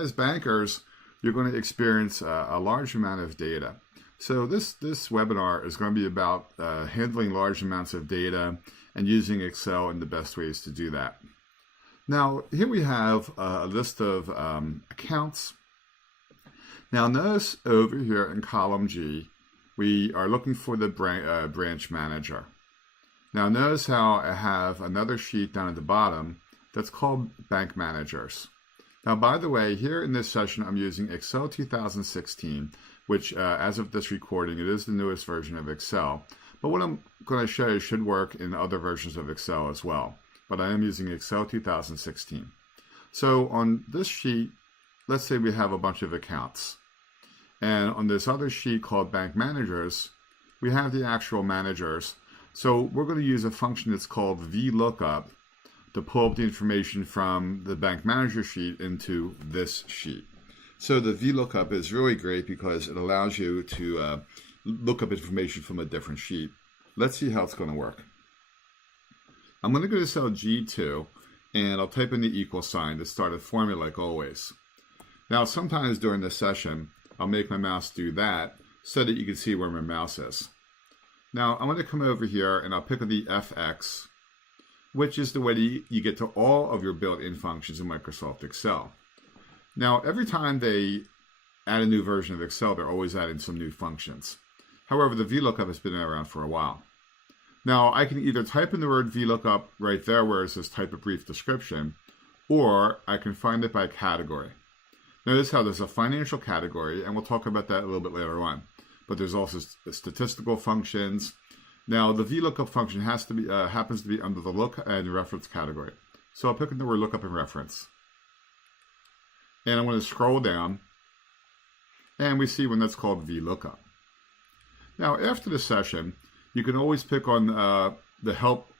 as bankers, you're going to experience a large amount of data. So this webinar is going to be about handling large amounts of data and using Excel in the best ways to do that. Now, here we have a list of accounts. Now, notice over here in column G, we are looking for the branch manager. Now, notice how I have another sheet down at the bottom that's called bank managers. Now, by the way, here in this session, I'm using Excel 2016, which as of this recording, it is the newest version of Excel. But what I'm going to show you should work in other versions of Excel as well. But I am using Excel 2016. So on this sheet, let's say we have a bunch of accounts. And on this other sheet called bank managers, we have the actual managers. So we're going to use a function that's called Vlookup to pull up the information from the bank manager sheet into this sheet. So the Vlookup is really great because it allows you to look up information from a different sheet. Let's see how it's going to work. I'm going to go to cell G2 and I'll type in the equal sign to start a formula like always. Now sometimes during this session I'll make my mouse do that so that you can see where my mouse is. Now I'm going to come over here and I'll pick up the FX, which is the way you get to all of your built-in functions in Microsoft Excel. Now, every time they add a new version of Excel, they're always adding some new functions. However, the Vlookup has been around for a while. Now, I can either type in the word Vlookup right there where it says type a brief description, or I can find it by category. Notice how there's a financial category, and we'll talk about that a little bit later on. But there's also statistical functions. Now, the Vlookup function happens to be under the look and reference category. So I'll pick in the word lookup and reference. And I'm going to scroll down, and we see one that's called Vlookup. Now, after the session, you can always pick on the help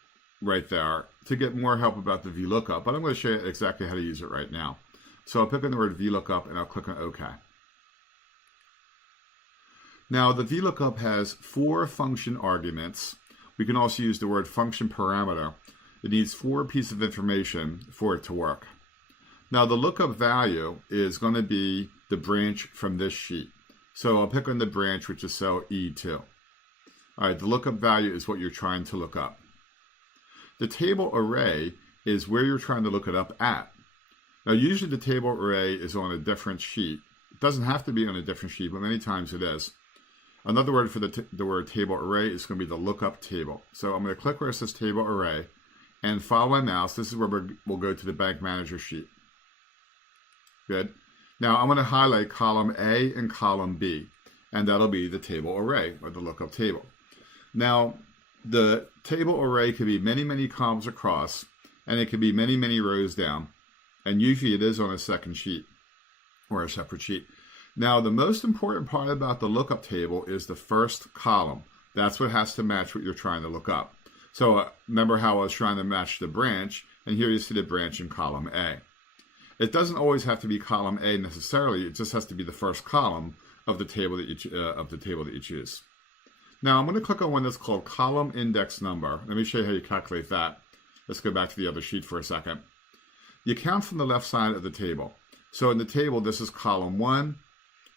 right there to get more help about the Vlookup, but I'm going to show you exactly how to use it right now. So I'll pick on the word Vlookup, and I'll click on OK. Now, the Vlookup has 4 function arguments. We can also use the word function parameter. It needs 4 pieces of information for it to work. Now, the lookup value is going to be the branch from this sheet. So I'll pick on the branch, which is cell E2. All right, the lookup value is what you're trying to look up. The table array is where you're trying to look it up at. Now, usually the table array is on a different sheet. It doesn't have to be on a different sheet, but many times it is. Another word for the word table array is going to be the lookup table. So I'm going to click where it says table array and follow my mouse. This is where we'll go to the bank manager sheet. Good. Now I'm going to highlight column A and column B, and that'll be the table array or the lookup table. Now the table array could be many, many columns across, and it could be many, many rows down, and usually it is on a second sheet or a separate sheet. Now, the most important part about the lookup table is the first column. That's what has to match what you're trying to look up. So remember how I was trying to match the branch, and here you see the branch in column A. It doesn't always have to be column A necessarily. It just has to be the first column of the table that you choose. Now, I'm going to click on one that's called column index number. Let me show you how you calculate that. Let's go back to the other sheet for a second. You count from the left side of the table. So in the table, this is column 1.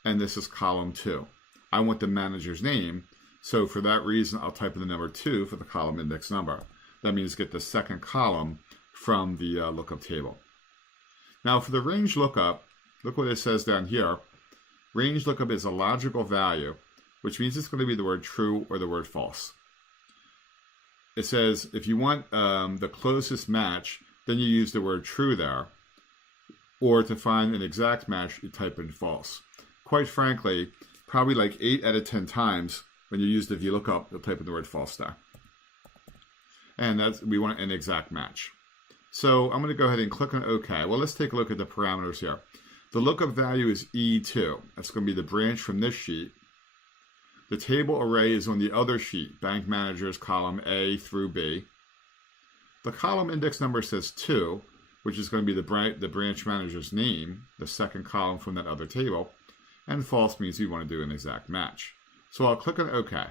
And this is column 2. I want the manager's name, so for that reason, I'll type in the number 2 for the column index number. That means get the second column from the lookup table. Now for the range lookup, look what it says down here. Range lookup is a logical value, which means it's going to be the word true or the word false. It says if you want the closest match, then you use the word true there. Or to find an exact match, you type in false. Quite frankly, probably like 8 out of 10 times when you use the Vlookup, you'll type in the word false there. And we want an exact match. So I'm going to go ahead and click on OK. Well, let's take a look at the parameters here. The lookup value is E2. That's going to be the branch from this sheet. The table array is on the other sheet, bank managers column A through B. The column index number says 2, which is going to be the branch manager's name, the second column from that other table. And false means we want to do an exact match. So I'll click on OK.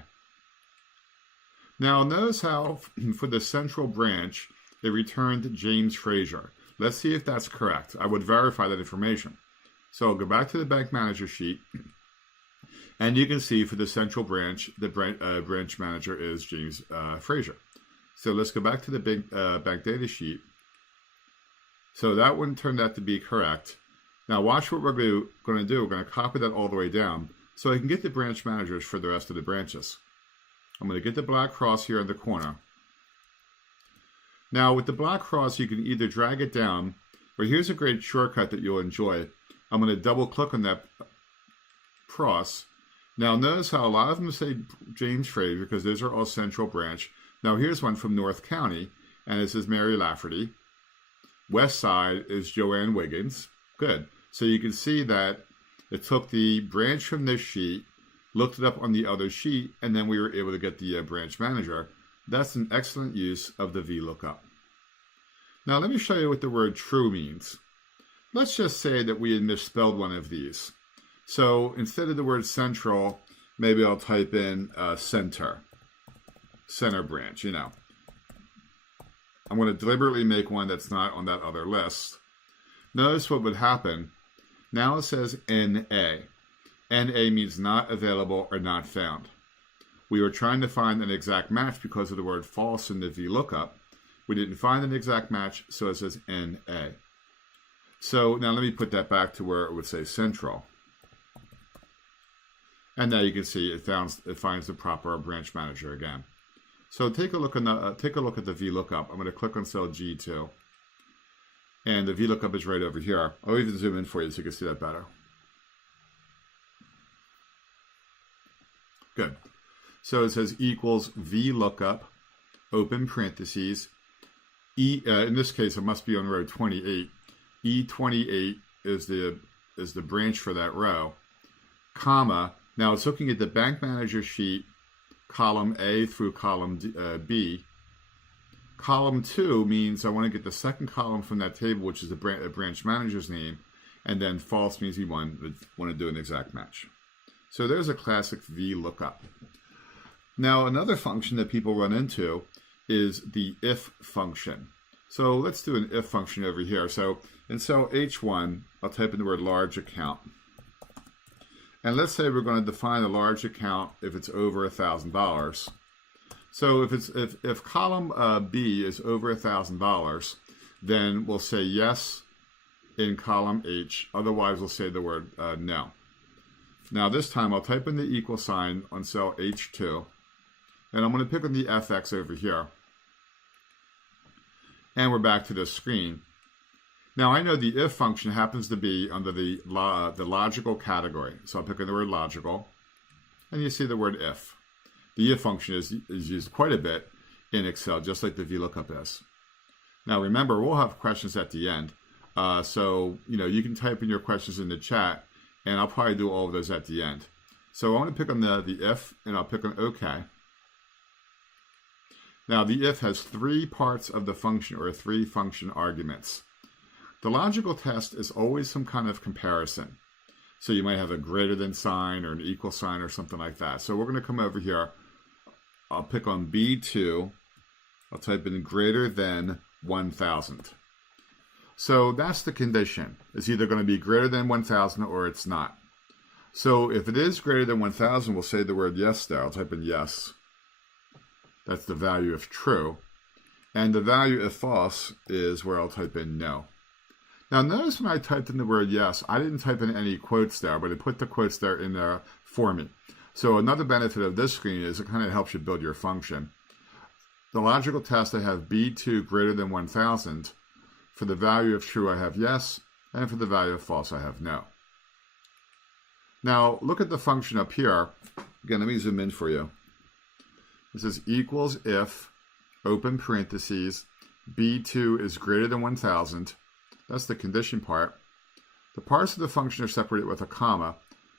Now notice how for the central branch, it returned James Frazier. Let's see if that's correct. I would verify that information. So I'll go back to the bank manager sheet, and you can see for the central branch, the branch manager is James Frazier. So let's go back to the bank data sheet. So that one turned out to be correct. Now watch what we're going to do. We're going to copy that all the way down so I can get the branch managers for the rest of the branches. I'm going to get the black cross here in the corner. Now with the black cross, you can either drag it down, or here's a great shortcut that you'll enjoy. I'm going to double click on that cross. Now notice how a lot of them say James Frazier because those are all central branch. Now here's one from North County, and it says Mary Lafferty. West side is Joanne Wiggins. Good. So you can see that it took the branch from this sheet, looked it up on the other sheet, and then we were able to get the branch manager. That's an excellent use of the Vlookup. Now let me show you what the word true means. Let's just say that we had misspelled one of these. So instead of the word central, maybe I'll type in center branch, you know. I'm going to deliberately make one that's not on that other list. Notice what would happen. Now it says NA. NA means not available or not found. We were trying to find an exact match because of the word false in the Vlookup. We didn't find an exact match, so it says NA. So now let me put that back to where it would say central. And now you can see it finds the proper branch manager again. So take a look at the Vlookup. I'm going to click on cell G2. And the Vlookup is right over here. I'll even zoom in for you so you can see that better. Good. So it says equals Vlookup, open parentheses. In this case, it must be on row 28. E28 is the branch for that row, comma. Now it's looking at the bank manager sheet, column A through column B. Column 2 means I want to get the second column from that table, which is the branch manager's name, and then false means we want to do an exact match. So there's a classic Vlookup. Now another function that people run into is the if function. So let's do an if function over here. So in cell H1, I'll type in the word large account. And let's say we're going to define a large account if it's over $1,000. So if column B is over $1,000, then we'll say yes in column H. Otherwise, we'll say the word no. Now this time, I'll type in the equal sign on cell H2. And I'm going to pick on the FX over here. And we're back to this screen. Now I know the if function happens to be under the logical category. So I'll pick on the word logical. And you see the word if. The if function is used quite a bit in Excel, just like the Vlookup is. Now remember, we'll have questions at the end. So you can type in your questions in the chat, and I'll probably do all of those at the end. So I want to pick on the if, and I'll pick on OK. Now the if has 3 parts of the function, or 3 function arguments. The logical test is always some kind of comparison. So you might have a greater than sign or an equal sign or something like that. So we're going to come over here. I'll pick on B2. I'll type in greater than 1,000. So that's the condition. It's either going to be greater than 1,000 or it's not. So if it is greater than 1,000, we'll say the word yes there. I'll type in yes. That's the value if true. And the value if false is where I'll type in no. Now notice when I typed in the word yes, I didn't type in any quotes there, but it put the quotes there in there for me. So another benefit of this screen is it kind of helps you build your function. The logical test, I have B2 greater than 1,000. For the value of true, I have yes. And for the value of false, I have no. Now look at the function up here. Again, let me zoom in for you. This is equals if, open parentheses, B2 is greater than 1,000. That's the condition part. The parts of the function are separated with a comma.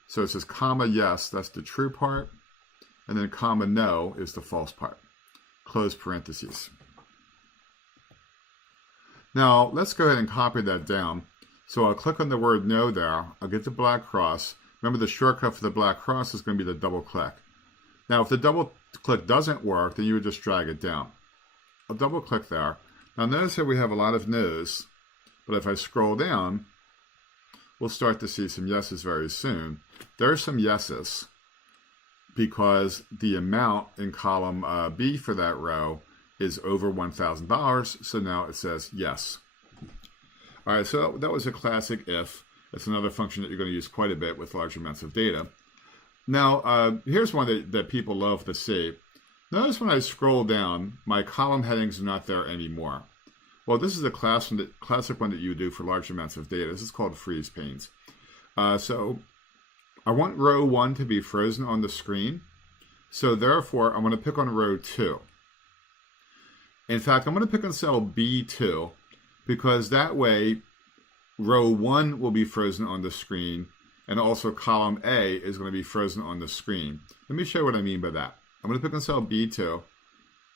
So it says comma yes, that's the true part. And then comma no is the false part. Close parentheses. Now let's go ahead and copy that down. So I'll click on the word no there. I'll get the black cross. Remember the shortcut for the black cross is going to be the double click. Now if the double click doesn't work, then you would just drag it down. I'll double click there. Now notice that we have a lot of no's. But if I scroll down, we'll start to see some yeses very soon. There are some yeses because the amount in column B for that row is over $1,000, so now it says yes. All right, so that was a classic if. It's another function that you're going to use quite a bit with large amounts of data. Now, here's one that people love to see. Notice when I scroll down, my column headings are not there anymore. Well, this is a classic one that you would do for large amounts of data. This is called freeze panes. So I want row 1 to be frozen on the screen. So therefore, I'm going to pick on row 2. In fact, I'm going to pick on cell B2 because that way row 1 will be frozen on the screen and also column A is going to be frozen on the screen. Let me show you what I mean by that. I'm going to pick on cell B2.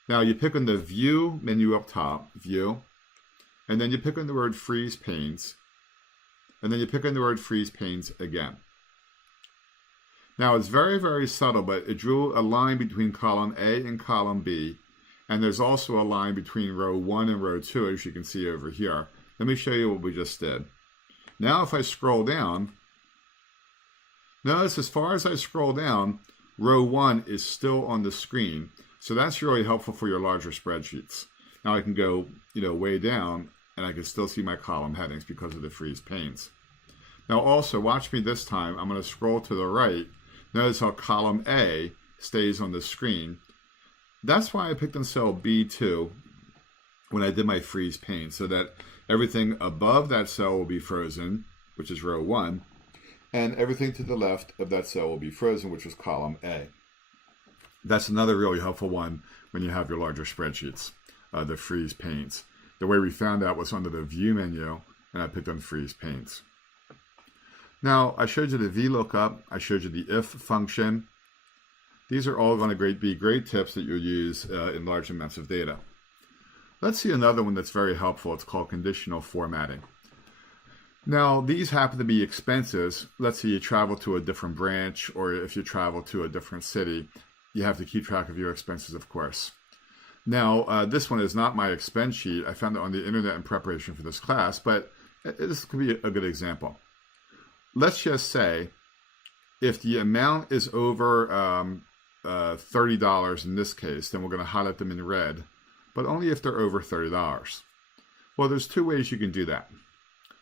Now you pick on the View menu up top, View, and then you pick on the word Freeze Panes, and then you pick on the word Freeze Panes again. Now it's very, very subtle, but it drew a line between column A and column B, and there's also a line between row 1 and row 2, as you can see over here. Let me show you what we just did. Now if I scroll down, notice as far as I scroll down, row 1 is still on the screen. So that's really helpful for your larger spreadsheets. Now I can go, way down, and I can still see my column headings because of the freeze panes. Now also, watch me this time. I'm going to scroll to the right. Notice how column A stays on the screen. That's why I picked on cell B2 when I did my freeze pane, so that everything above that cell will be frozen, which is row 1, and everything to the left of that cell will be frozen, which is column A. That's another really helpful one when you have your larger spreadsheets, the freeze panes. The way we found out was under the View menu, and I picked on freeze panes. Now, I showed you the Vlookup, I showed you the if function. These are all going to be great tips that you'll use in large amounts of data. Let's see another one that's very helpful. It's called conditional formatting. Now, these happen to be expenses. Let's say you travel to a different branch, or if you travel to a different city, you have to keep track of your expenses, of course. Now, this one is not my expense sheet. I found it on the internet in preparation for this class, but this could be a good example. Let's just say if the amount is over $30 in this case, then we're going to highlight them in red, but only if they're over $30. Well, there's two ways you can do that.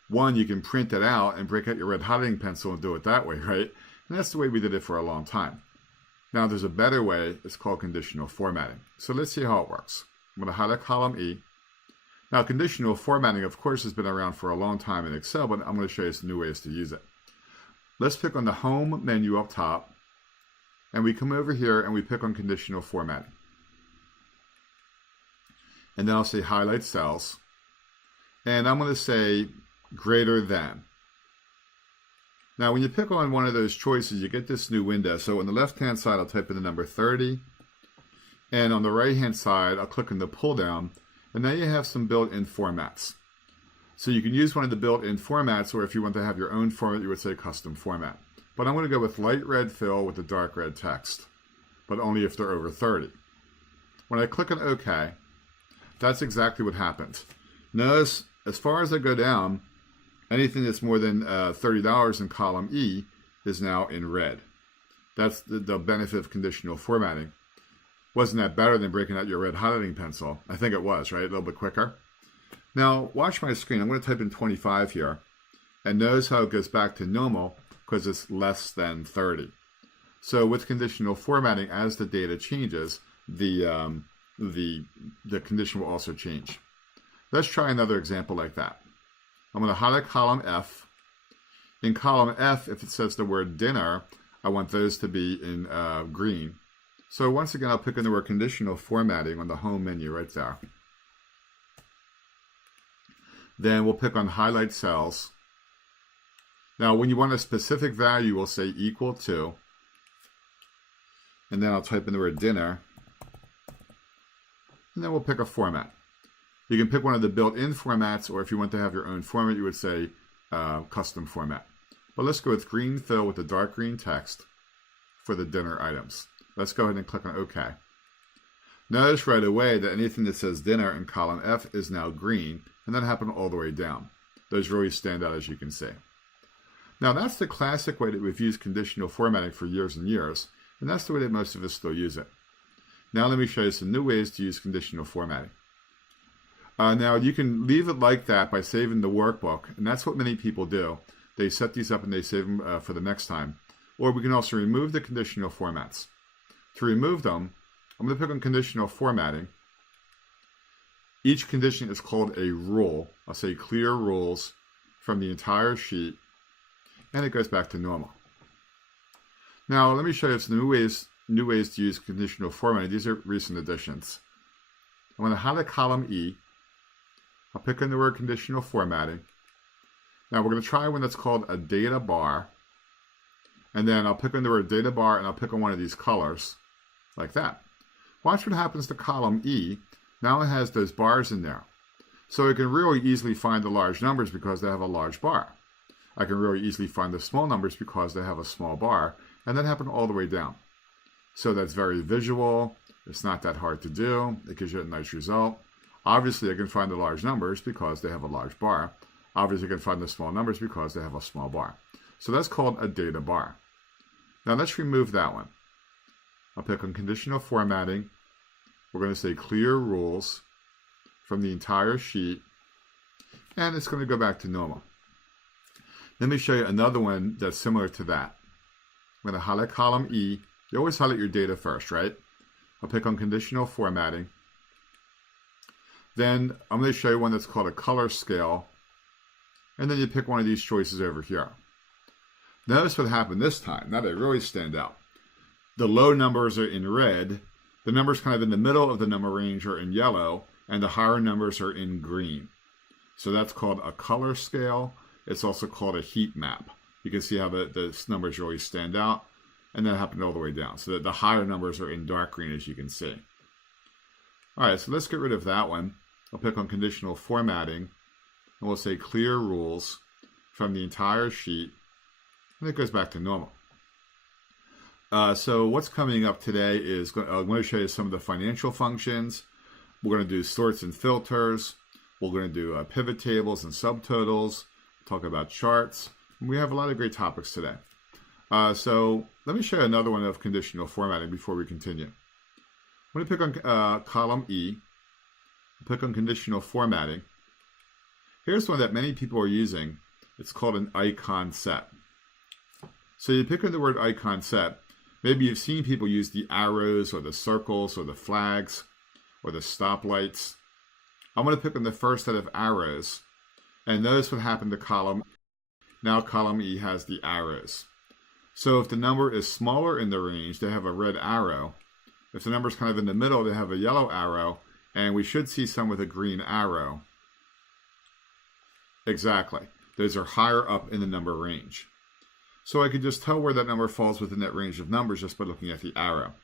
One, you can print it out and break out your red highlighting pencil and do it that way, right? And that's the way we did it for a long time. Now, there's a better way. It's called conditional formatting. So let's see how it works. I'm going to highlight column E. Now, conditional formatting, of course, has been around for a long time in Excel, but I'm going to show you some new ways to use it. Let's pick on the Home menu up top, and we come over here and we pick on conditional formatting. And then I'll say highlight cells, and I'm going to say greater than. Now, when you pick on one of those choices, you get this new window. So on the left-hand side, I'll type in the number 30, and on the right-hand side, I'll click on the pull-down, and now you have some built-in formats. So you can use one of the built-in formats, or if you want to have your own format, you would say custom format. But I'm going to go with light red fill with the dark red text, but only if they're over 30. When I click on OK, that's exactly what happens. Notice, as far as I go down, anything that's more than $30 in column E is now in red. That's the benefit of conditional formatting. Wasn't that better than breaking out your red highlighting pencil? I think it was, right? A little bit quicker. Now, watch my screen. I'm going to type in 25 here. And notice how it goes back to normal because it's less than 30. So with conditional formatting, as the data changes, the condition will also change. Let's try another example like that. I'm going to highlight column F. In column F, if it says the word dinner, I want those to be in green. So once again, I'll pick on the word conditional formatting on the Home menu right there. Then we'll pick on highlight cells. Now, when you want a specific value, we'll say equal to. And then I'll type in the word dinner. And then we'll pick a format. You can pick one of the built-in formats, or if you want to have your own format, you would say custom format. But let's go with green fill with the dark green text for the dinner items. Let's go ahead and click on OK. Notice right away that anything that says dinner in column F is now green, and that happened all the way down. Those really stand out, as you can see. Now that's the classic way that we've used conditional formatting for years and years, and that's the way that most of us still use it. Now let me show you some new ways to use conditional formatting. Now you can leave it like that by saving the workbook, and that's what many people do. They set these up and they save them for the next time. Or we can also remove the conditional formats. To remove them, I'm going to pick on conditional formatting. Each condition is called a rule. I'll say clear rules from the entire sheet, and it goes back to normal. Now let me show you some new ways to use conditional formatting. These are recent additions. I'm going to highlight column E. I'll pick on the word conditional formatting. Now we're going to try one that's called a data bar. And then I'll pick on the word data bar and I'll pick on one of these colors, like that. Watch what happens to column E. Now it has those bars in there. So it can really easily find the large numbers because they have a large bar. I can really easily find the small numbers because they have a small bar. And that happened all the way down. So that's very visual. It's not that hard to do. It gives you a nice result. Obviously, I can find the large numbers because they have a large bar. Obviously, I can find the small numbers because they have a small bar. So that's called a data bar. Now let's remove that one. I'll pick on conditional formatting. We're going to say clear rules from the entire sheet. And it's going to go back to normal. Let me show you another one that's similar to that. I'm going to highlight column E. You always highlight your data first, right? I'll pick on conditional formatting. Then I'm going to show you one that's called a color scale. And then you pick one of these choices over here. Notice what happened this time. Now they really stand out. The low numbers are in red. The numbers kind of in the middle of the number range are in yellow. And the higher numbers are in green. So that's called a color scale. It's also called a heat map. You can see how the numbers really stand out. And that happened all the way down. So that the higher numbers are in dark green, as you can see. All right, so let's get rid of that one. I'll pick on conditional formatting. And we'll say clear rules from the entire sheet. And it goes back to normal. So what's coming up today is I'm going to show you some of the financial functions. We're going to do sorts and filters. We're going to do pivot tables and subtotals. Talk about charts. And we have a lot of great topics today. So let me show you another one of conditional formatting before we continue. I'm going to pick on column E. Click on conditional formatting. Here's one that many people are using. It's called an icon set. So you pick on the word icon set. Maybe you've seen people use the arrows or the circles or the flags or the stoplights. I'm going to pick on the first set of arrows. And notice what happened to column. Now column E has the arrows. So if the number is smaller in the range, they have a red arrow. If the number is kind of in the middle, they have a yellow arrow. And we should see some with a green arrow. Exactly. Those are higher up in the number range. So I could just tell where that number falls within that range of numbers just by looking at the arrow.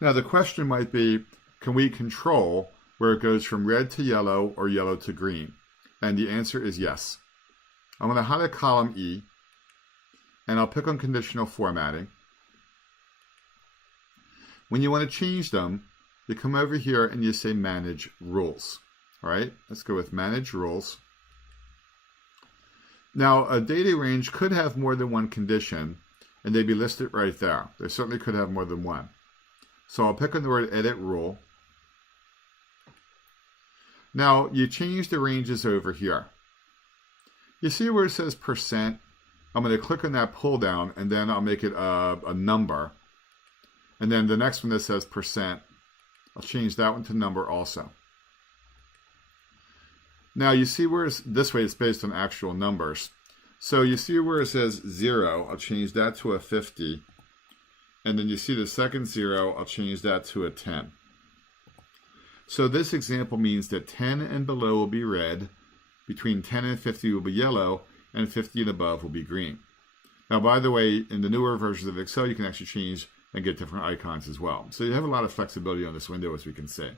Now the question might be, can we control where it goes from red to yellow or yellow to green? And the answer is yes. I'm going to highlight column E, and I'll pick on conditional formatting. When you want to change them, you come over here and you say Manage Rules. All right, let's go with Manage Rules. Now, a data range could have more than one condition, and they'd be listed right there. They certainly could have more than one. So I'll pick on the word Edit Rule. Now, you change the ranges over here. You see where it says %? I'm going to click on that pull down, and then I'll make it a number. And then the next one that says %, I'll change that one to number also. Now you see where this way it's based on actual numbers. So you see where it says 0, I'll change that to a 50. And then you see the second 0, I'll change that to a 10. So this example means that 10 and below will be red, between 10 and 50 will be yellow, and 50 and above will be green. Now by the way, in the newer versions of Excel, you can actually change and get different icons as well. So you have a lot of flexibility on this window, as we can see.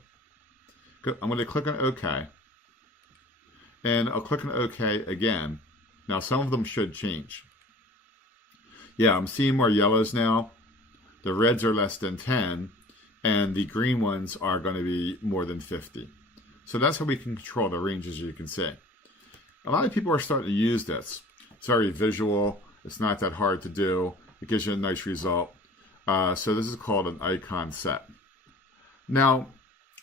I'm going to click on OK. And I'll click on OK again. Now some of them should change. Yeah, I'm seeing more yellows now. The reds are less than 10, and the green ones are going to be more than 50. So that's how we can control the ranges, as you can see. A lot of people are starting to use this. It's very visual. It's not that hard to do. It gives you a nice result. So this is called an icon set. Now,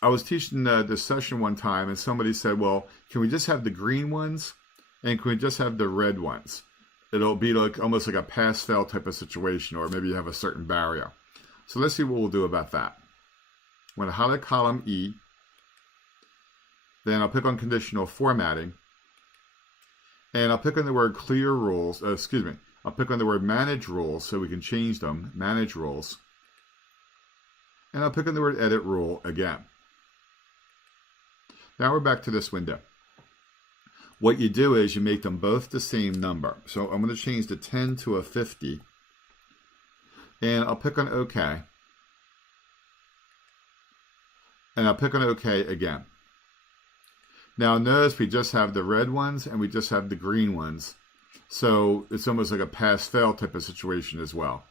I was teaching this session one time, and somebody said, well, can we just have the green ones? And can we just have the red ones? It'll be like almost like a pass-fail type of situation, or maybe you have a certain barrier. So let's see what we'll do about that. I'm going to highlight column E. Then I'll pick on conditional formatting. And I'll pick on the word clear rules. I'll pick on the word manage rules so we can change them. Manage rules. And I'll pick on the word edit rule again. Now we're back to this window. What you do is you make them both the same number. So I'm going to change the 10 to a 50. And I'll pick on OK. And I'll pick on OK again. Now notice we just have the red ones and we just have the green ones. So it's almost like a pass-fail type of situation as well.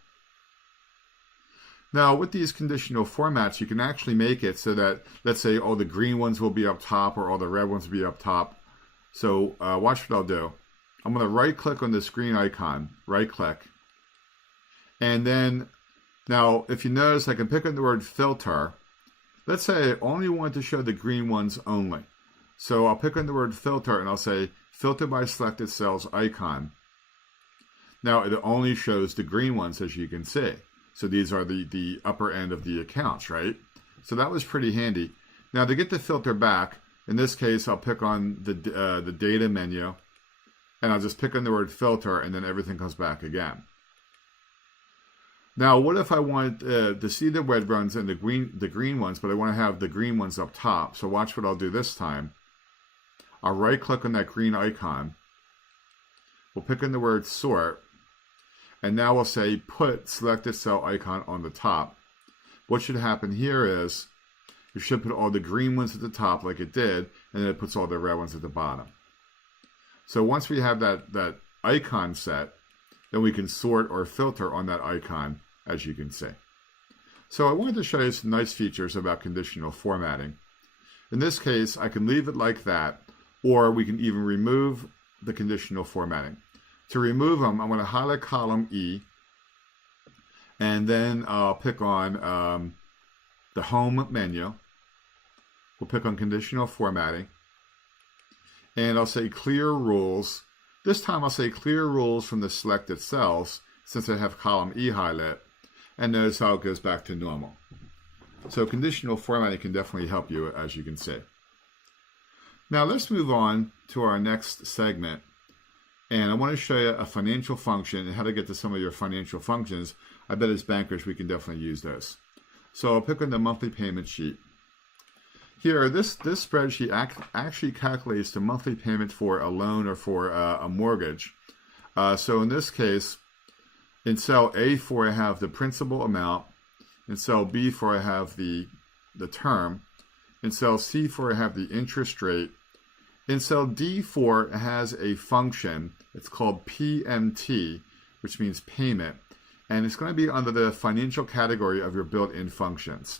Now with these conditional formats, you can actually make it so that, let's say, all the green ones will be up top or all the red ones will be up top. So watch what I'll do. I'm going to right-click on this green icon, right-click. And then, now if you notice, I can pick on the word filter. Let's say I only want to show the green ones only. So I'll pick on the word filter and I'll say filter by selected cells icon. Now it only shows the green ones, as you can see. So these are the upper end of the accounts, right? So that was pretty handy. Now to get the filter back, in this case I'll pick on the data menu and I'll just pick on the word filter and then everything comes back again. Now what if I want to see the red ones and the green ones, but I want to have the green ones up top? So watch what I'll do this time. I'll right click on that green icon. We'll pick on the word sort. And now we'll say put selected cell icon on the top. What should happen here is you should put all the green ones at the top like it did, and then it puts all the red ones at the bottom. So once we have that icon set, then we can sort or filter on that icon, as you can see. So I wanted to show you some nice features about conditional formatting. In this case, I can leave it like that, or we can even remove the conditional formatting. To remove them, I'm going to highlight column E, and then I'll pick on the home menu. We'll pick on conditional formatting, and I'll say clear rules. This time I'll say clear rules from the selected cells, since I have column E highlighted, and notice how it goes back to normal. So conditional formatting can definitely help you, as you can see. Now let's move on to our next segment. And I want to show you a financial function and how to get to some of your financial functions. I bet as bankers we can definitely use those. So I'll pick on the monthly payment sheet. Here, this spreadsheet actually calculates the monthly payment for a loan or for a mortgage. So in this case, in cell A4 I have the principal amount. In cell B4 I have the term. In cell C4 I have the interest rate. In cell D4 it has a function. It's called PMT, which means payment. And it's going to be under the financial category of your built-in functions.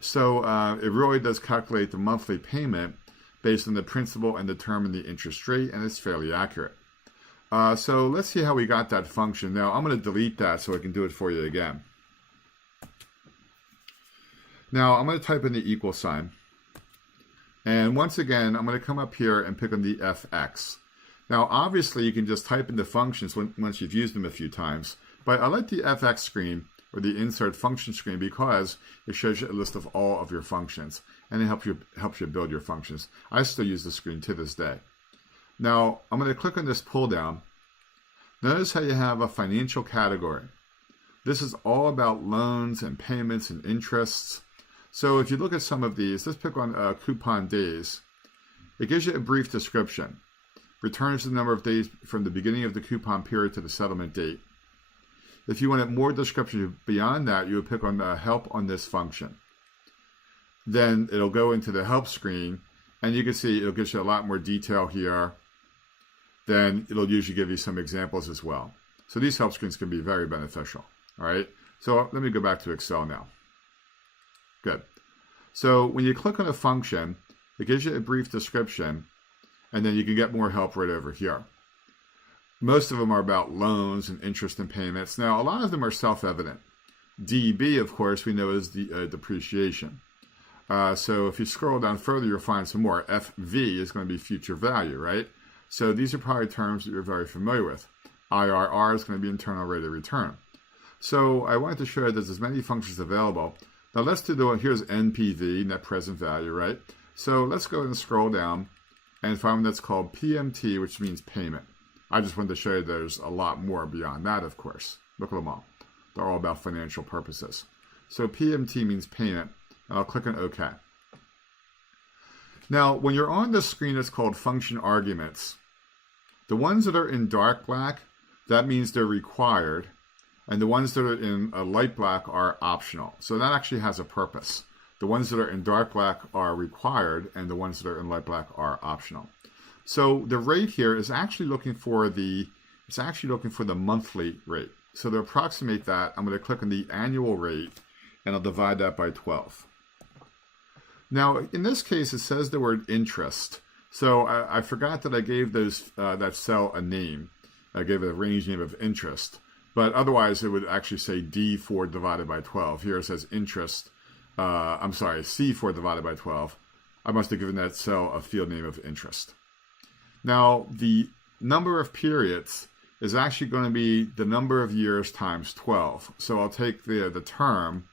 So it really does calculate the monthly payment based on the principal and the term and the interest rate, and it's fairly accurate. So let's see how we got that function. Now I'm going to delete that so I can do it for you again. Now I'm going to type in the equal sign. And once again, I'm going to come up here and pick on the FX. Now, obviously, you can just type in the functions once you've used them a few times. But I like the FX screen, or the insert function screen, because it shows you a list of all of your functions. And it helps you build your functions. I still use the screen to this day. Now, I'm going to click on this pull down. Notice how you have a financial category. This is all about loans and payments and interests. So if you look at some of these, let's pick on coupon days. It gives you a brief description. Returns the number of days from the beginning of the coupon period to the settlement date. If you wanted more description beyond that, you would pick on help on this function. Then it'll go into the help screen, and you can see it'll give you a lot more detail here. Then it'll usually give you some examples as well. So these help screens can be very beneficial. All right. So let me go back to Excel now. Good. So when you click on a function, it gives you a brief description, and then you can get more help right over here. Most of them are about loans and interest and payments. Now, a lot of them are self-evident. DB, of course, we know is the depreciation. So if you scroll down further, you'll find some more. FV is going to be future value, right? So these are probably terms that you're very familiar with. IRR is going to be internal rate of return. So I wanted to show you that there's as many functions available. Now let's do the one, here's NPV, net present value, right? So let's go and scroll down and find one that's called PMT, which means payment. I just wanted to show you there's a lot more beyond that, of course. Look at them all. They're all about financial purposes. So PMT means payment, and I'll click on OK. Now, when you're on this screen that's called function arguments, the ones that are in dark black, that means they're required, and the ones that are in light black are optional. So that actually has a purpose. The ones that are in dark black are required, and the ones that are in light black are optional. So the rate here is actually looking for the monthly rate. So to approximate that, I'm going to click on the annual rate, and I'll divide that by 12. Now, in this case, it says the word interest. So I forgot that I gave that cell a name. I gave it a range name of interest. But otherwise, it would actually say D4 divided by 12. Here it says interest. C4 divided by 12. I must have given that cell a field name of interest. Now, the number of periods is actually going to be the number of years times 12. So I'll take the term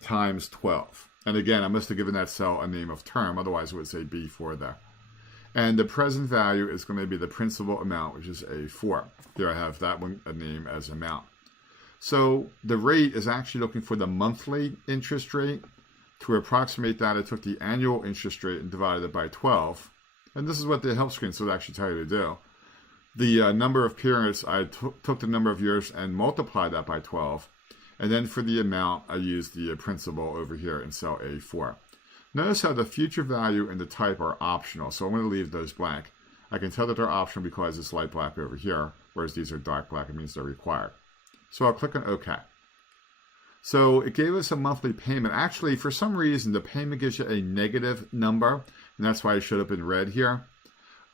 times 12. And again, I must have given that cell a name of term. Otherwise, it would say B4 there. And the present value is going to be the principal amount, which is A4. Here I have that one a name as amount. So the rate is actually looking for the monthly interest rate. To approximate that, I took the annual interest rate and divided it by 12. And this is what the help screens will actually tell you to do. The number of periods, I took the number of years and multiplied that by 12. And then for the amount, I used the principal over here in cell A4. Notice how the future value and the type are optional. So I'm going to leave those blank. I can tell that they're optional because it's light black over here, whereas these are dark black. It means they're required. So I'll click on OK. So it gave us a monthly payment. Actually, for some reason, the payment gives you a negative number, and that's why it showed up in red here.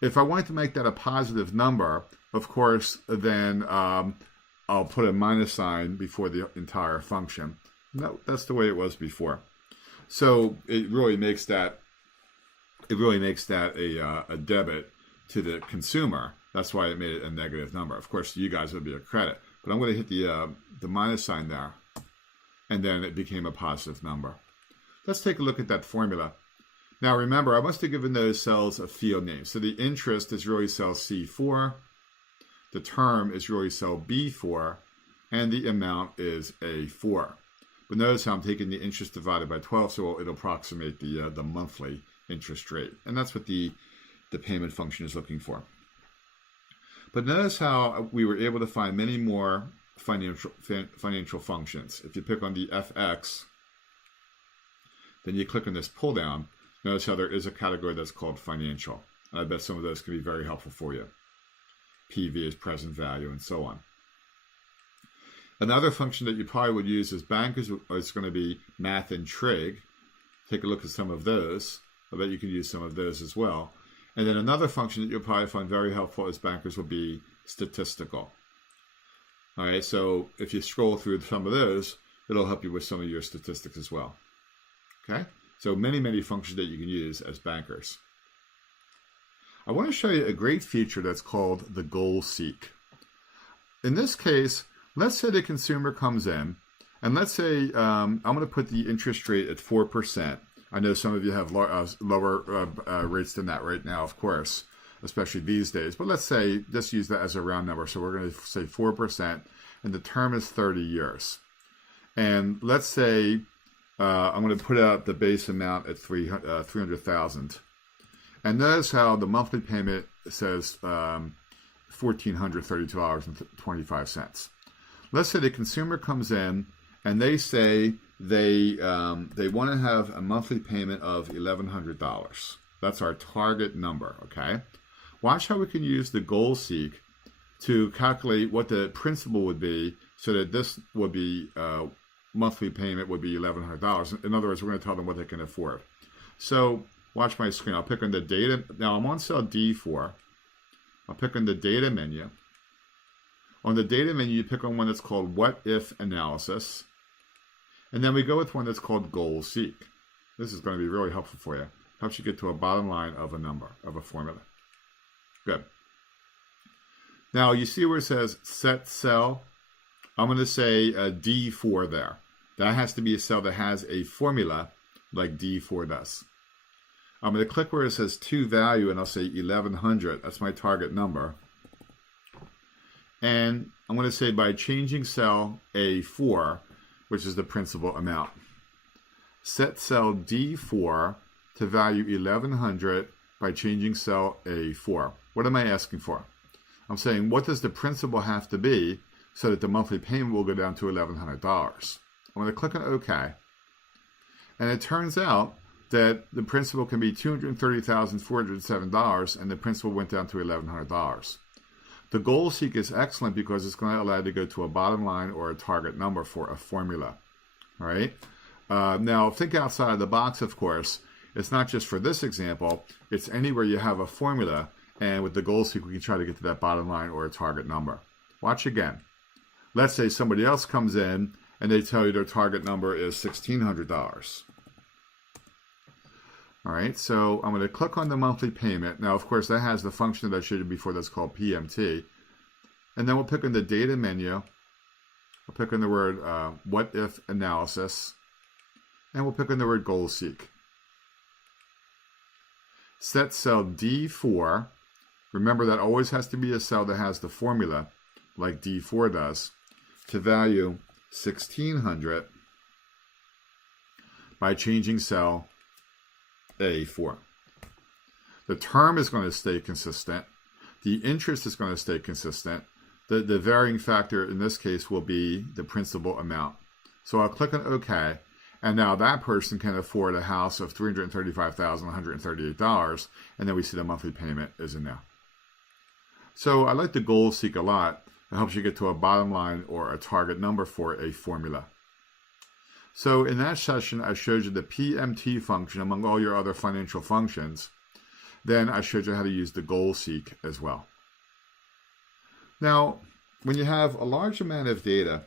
If I wanted to make that a positive number, of course, then I'll put a minus sign before the entire function. No, that's the way it was before. So it really makes that a debit to the consumer. That's why it made it a negative number. Of course, to you guys it would be a credit. But I'm going to hit the minus sign there, and then it became a positive number. Let's take a look at that formula. Now remember, I must have given those cells a field name. So the interest is really cell C4, the term is really cell B4, and the amount is A4. But notice how I'm taking the interest divided by 12, so it'll approximate the monthly interest rate. And that's what the payment function is looking for. But notice how we were able to find many more financial functions. If you pick on the FX, then you click on this pull down. Notice how there is a category that's called financial. And I bet some of those can be very helpful for you. PV is present value and so on. Another function that you probably would use as bankers is going to be math and trig. Take a look at some of those. I bet you can use some of those as well. And then another function that you'll probably find very helpful as bankers would be statistical. All right, so if you scroll through some of those, it'll help you with some of your statistics as well. Okay, so many functions that you can use as bankers. I want to show you a great feature that's called the goal seek. In this case, let's say the consumer comes in, and let's say I'm going to put the interest rate at 4%. I know some of you have lower rates than that right now, of course, especially these days. But let's say, let's use that as a round number. So we're going to say 4%, and the term is 30 years. And let's say I'm going to put out the base amount at $300,000. And notice how the monthly payment says $1,432.25. Let's say the consumer comes in and they say they want to have a monthly payment of $1,100. That's our target number, okay? Watch how we can use the goal seek to calculate what the principal would be so that this would be monthly payment would be $1,100. In other words, we're going to tell them what they can afford. So watch my screen. I'll pick on the data. Now I'm on cell D4. I'll pick on the data menu. On the data menu, you pick on one that's called What If Analysis. And then we go with one that's called Goal Seek. This is going to be really helpful for you. Helps you get to a bottom line of a number, of a formula. Good. Now, you see where it says Set Cell? I'm going to say D4 there. That has to be a cell that has a formula like D4 does. I'm going to click where it says To Value, and I'll say 1100. That's my target number. And I'm going to say by changing cell A4, which is the principal amount. Set cell D4 to value 1100 by changing cell A4. What am I asking for? I'm saying, what does the principal have to be so that the monthly payment will go down to $1,100? I'm going to click on OK. And it turns out that the principal can be $230,407, and the principal went down to $1,100. The goal seek is excellent because it's going to allow you to go to a bottom line or a target number for a formula. All right. Now, think outside the box, of course. It's not just for this example. It's anywhere you have a formula, and with the goal seek, we can try to get to that bottom line or a target number. Watch again. Let's say somebody else comes in, and they tell you their target number is $1,600. All right, so I'm going to click on the monthly payment. Now, of course, that has the function that I showed you before that's called PMT. And then we'll pick on the data menu. We'll pick on the word What If Analysis. And we'll pick on the word Goal Seek. Set cell D4. Remember, that always has to be a cell that has the formula, like D4 does, to value 1600 by changing cell A4. The term is going to stay consistent. The interest is going to stay consistent. The varying factor in this case will be the principal amount. So I'll click on OK. And now that person can afford a house of $335,138. And then we see the monthly payment is in there. So I like the goal seek a lot. It helps you get to a bottom line or a target number for a formula. So in that session, I showed you the PMT function among all your other financial functions. Then I showed you how to use the goal seek as well. Now, when you have a large amount of data,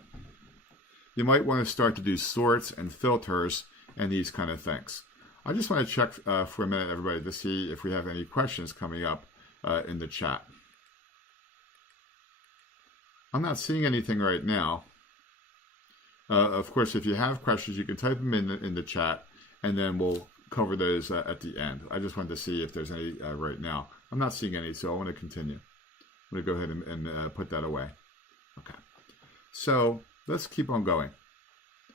you might want to start to do sorts and filters and these kind of things. I just want to check for a minute, everybody, to see if we have any questions coming up in the chat. I'm not seeing anything right now. Of course, if you have questions, you can type them in the chat, and then we'll cover those at the end. I just wanted to see if there's any right now. I'm not seeing any, so I want to continue. I'm going to go ahead and put that away. Okay. So let's keep on going.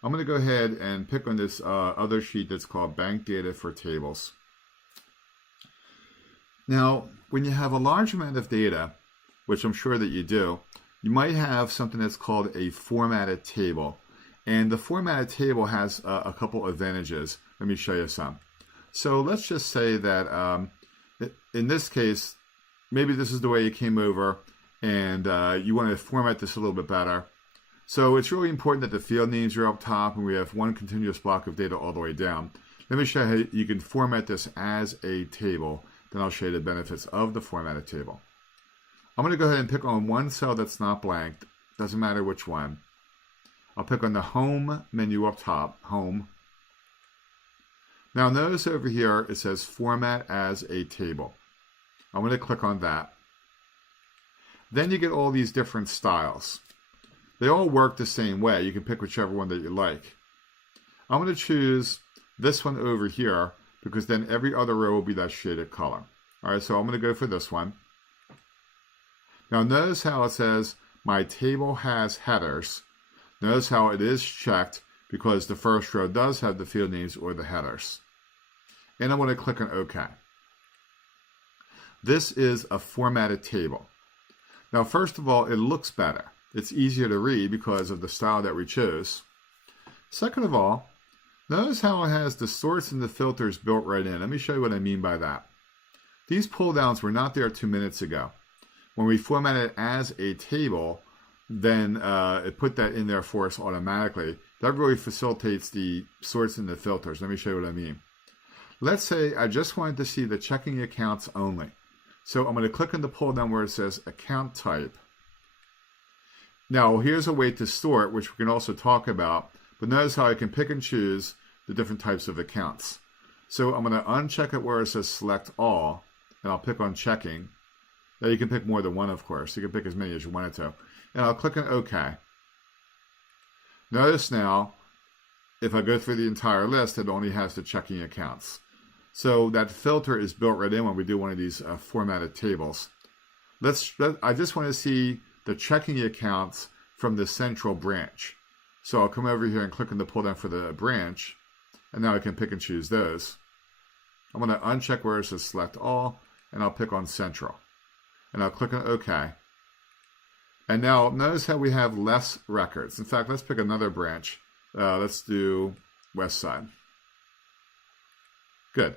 I'm going to go ahead and pick on this other sheet that's called Bank Data for Tables. Now, when you have a large amount of data, which I'm sure that you do, you might have something that's called a formatted table. And the formatted table has a couple advantages. Let me show you some. So let's just say that in this case, maybe this is the way you came over and you want to format this a little bit better. So it's really important that the field names are up top and we have one continuous block of data all the way down. Let me show you how you can format this as a table. Then I'll show you the benefits of the formatted table. I'm going to go ahead and pick on one cell that's not blank. Doesn't matter which one. I'll pick on the Home menu up top, Home. Now notice over here it says Format as a Table. I'm going to click on that. Then you get all these different styles. They all work the same way. You can pick whichever one that you like. I'm going to choose this one over here because then every other row will be that shaded color. All right, so I'm going to go for this one. Now notice how it says my table has headers. Notice how it is checked because the first row does have the field names or the headers. And I'm going to click on OK. This is a formatted table. Now first of all, it looks better. It's easier to read because of the style that we chose. Second of all, notice how it has the sorts and the filters built right in. Let me show you what I mean by that. These pull downs were not there 2 minutes ago. When we format it as a table, then it put that in there for us automatically. That really facilitates the sorts and the filters. Let me show you what I mean. Let's say I just wanted to see the checking accounts only. So I'm going to click on the pull down where it says account type. Now here's a way to sort, which we can also talk about, but notice how I can pick and choose the different types of accounts. So I'm going to uncheck it where it says select all, and I'll pick on checking. Now you can pick more than one, of course. You can pick as many as you wanted to. And I'll click on OK. Notice now, if I go through the entire list, it only has the checking accounts. So that filter is built right in when we do one of these formatted tables. I just want to see the checking accounts from the central branch. So I'll come over here and click on the pull down for the branch, and now I can pick and choose those. I'm going to uncheck where it says select all, and I'll pick on central. And I'll click on OK. And now notice how we have less records. In fact, let's pick another branch. Let's do West Side. Good.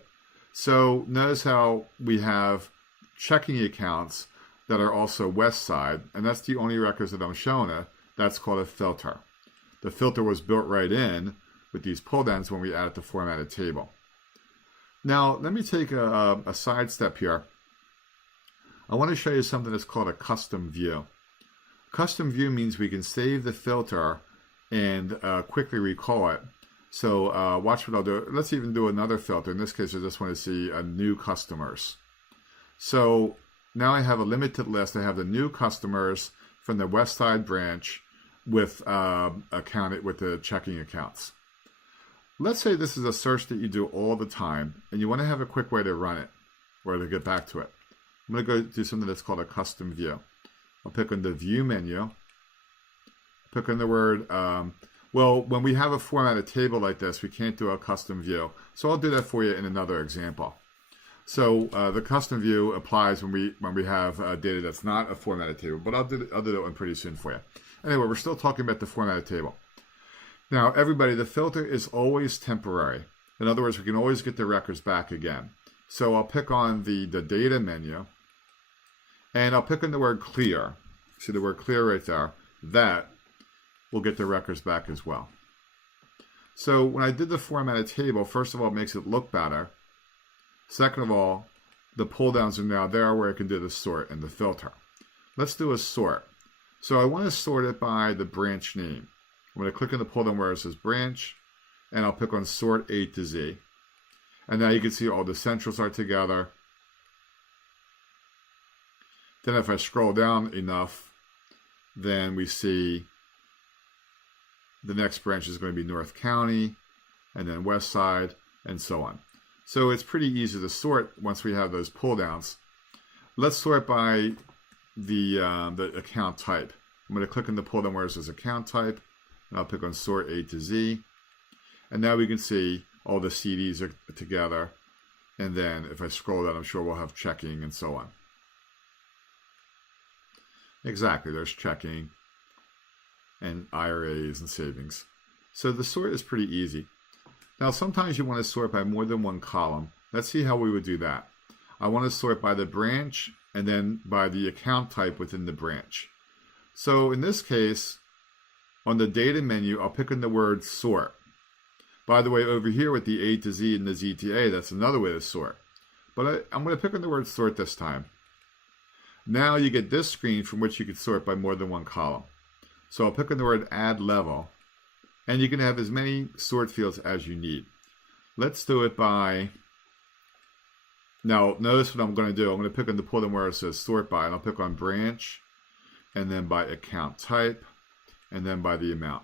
So notice how we have checking accounts that are also West Side, and that's the only records that I'm showing it. That's called a filter. The filter was built right in with these pull downs when we added the formatted table. Now, let me take a side step here. I want to show you something that's called a custom view. Custom view means we can save the filter and quickly recall it. So watch what I'll do. Let's even do another filter. In this case, I just want to see new customers. So now I have a limited list. I have the new customers from the West Side branch with accounted with the checking accounts. Let's say this is a search that you do all the time, and you want to have a quick way to run it or to get back to it. I'm going to go do something that's called a custom view. I'll pick on the View menu, pick on the word, well, when we have a formatted table like this, we can't do a custom view. So I'll do that for you in another example. So the custom view applies when we have data that's not a formatted table, but I'll do that one pretty soon for you. Anyway, we're still talking about the formatted table. Now, everybody, the filter is always temporary. In other words, we can always get the records back again. So I'll pick on the data menu, and I'll pick on the word clear. See the word clear right there? That will get the records back as well. So when I did the formatted table, first of all, it makes it look better. Second of all, the pull downs are now there where I can do the sort and the filter. Let's do a sort. So I want to sort it by the branch name. I'm going to click on the pull down where it says branch, and I'll pick on sort A to Z. And now you can see all the centrals are together. Then if I scroll down enough, then we see the next branch is going to be North County, and then West Side, and so on. So it's pretty easy to sort once we have those pull downs. Let's sort by the account type. I'm going to click on the pull down where it says account type, and I'll pick on sort A to Z. And now we can see all the CDs are together. And then if I scroll down, I'm sure we'll have checking and so on. Exactly, there's checking and IRAs and savings. So the sort is pretty easy. Now sometimes you want to sort by more than one column. Let's see how we would do that. I want to sort by the branch and then by the account type within the branch. So in this case, on the data menu, I'll pick on the word sort. By the way, over here with the A to Z and the Z to A, that's another way to sort. But I'm going to pick on the word sort this time. Now you get this screen from which you can sort by more than one column. So I'll pick on the word add level, and you can have as many sort fields as you need. Let's do it by, now notice what I'm going to do. I'm going to pick on the pull down where it says sort by, and I'll pick on branch, and then by account type, and then by the amount.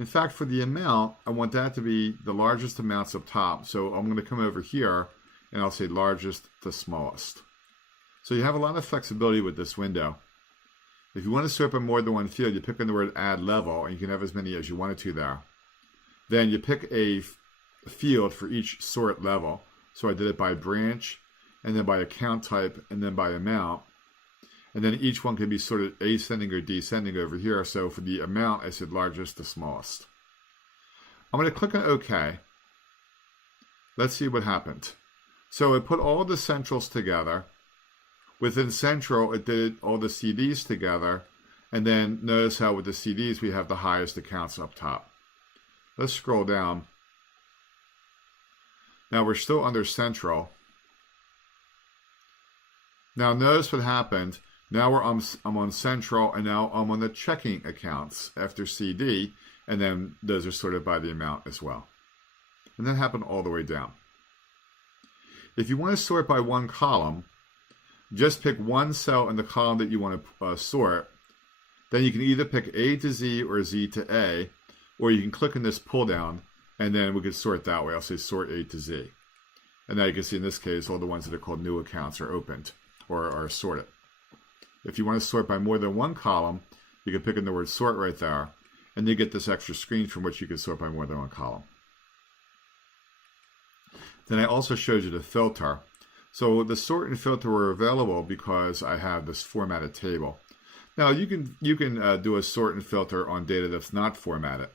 In fact, for the amount, I want that to be the largest amounts up top. So I'm going to come over here, and I'll say largest to smallest. So you have a lot of flexibility with this window. If you want to sort by more than one field, you pick on the word add level, and you can have as many as you wanted to there. Then you pick a field for each sort level. So I did it by branch, and then by account type, and then by amount. And then each one can be sorted ascending or descending over here. So for the amount, I said largest to smallest. I'm going to click on OK. Let's see what happened. So it put all the centrals together. Within central, it did all the CDs together. And then notice how with the CDs, we have the highest accounts up top. Let's scroll down. Now we're still under central. Now notice what happened. Now I'm on central, and now I'm on the checking accounts after CD, and then those are sorted by the amount as well. And that happened all the way down. If you want to sort by one column, just pick one cell in the column that you want to sort. Then you can either pick A to Z or Z to A, or you can click on this pull down, and then we can sort that way. I'll say sort A to Z. And now you can see in this case, all the ones that are called new accounts are opened or are sorted. If you want to sort by more than one column, you can pick in the word sort right there, and you get this extra screen from which you can sort by more than one column. Then I also showed you the filter. So the sort and filter were available because I have this formatted table. Now you can do a sort and filter on data that's not formatted.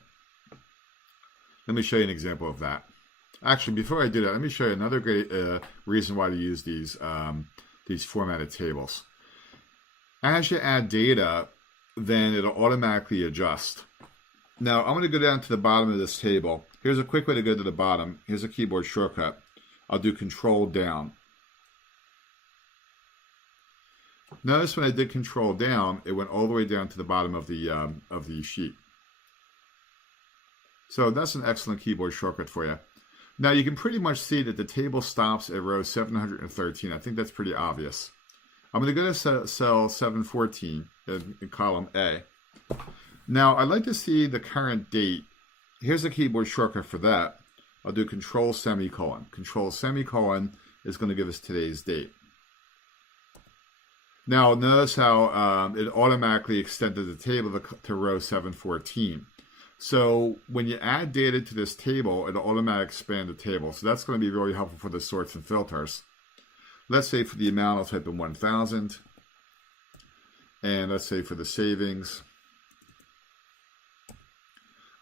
Let me show you an example of that. Actually, before I do that, let me show you another great reason why to use these formatted tables. As you add data, then it'll automatically adjust. Now I'm going to go down to the bottom of this table. Here's a quick way to go to the bottom. Here's a keyboard shortcut. I'll do Control down. Notice when I did Control down, it went all the way down to the bottom of the sheet. So that's an excellent keyboard shortcut for you. Now you can pretty much see that the table stops at row 713. I think that's pretty obvious. I'm going to go to cell 714 in column A. Now I'd like to see the current date. Here's a keyboard shortcut for that. I'll do Control semicolon. Control semicolon is going to give us today's date. Now notice how it automatically extended the table to row 714. So when you add data to this table, it'll automatically expand the table. So that's going to be really helpful for the sorts and filters. Let's say for the amount, I'll type in 1,000. And let's say for the savings,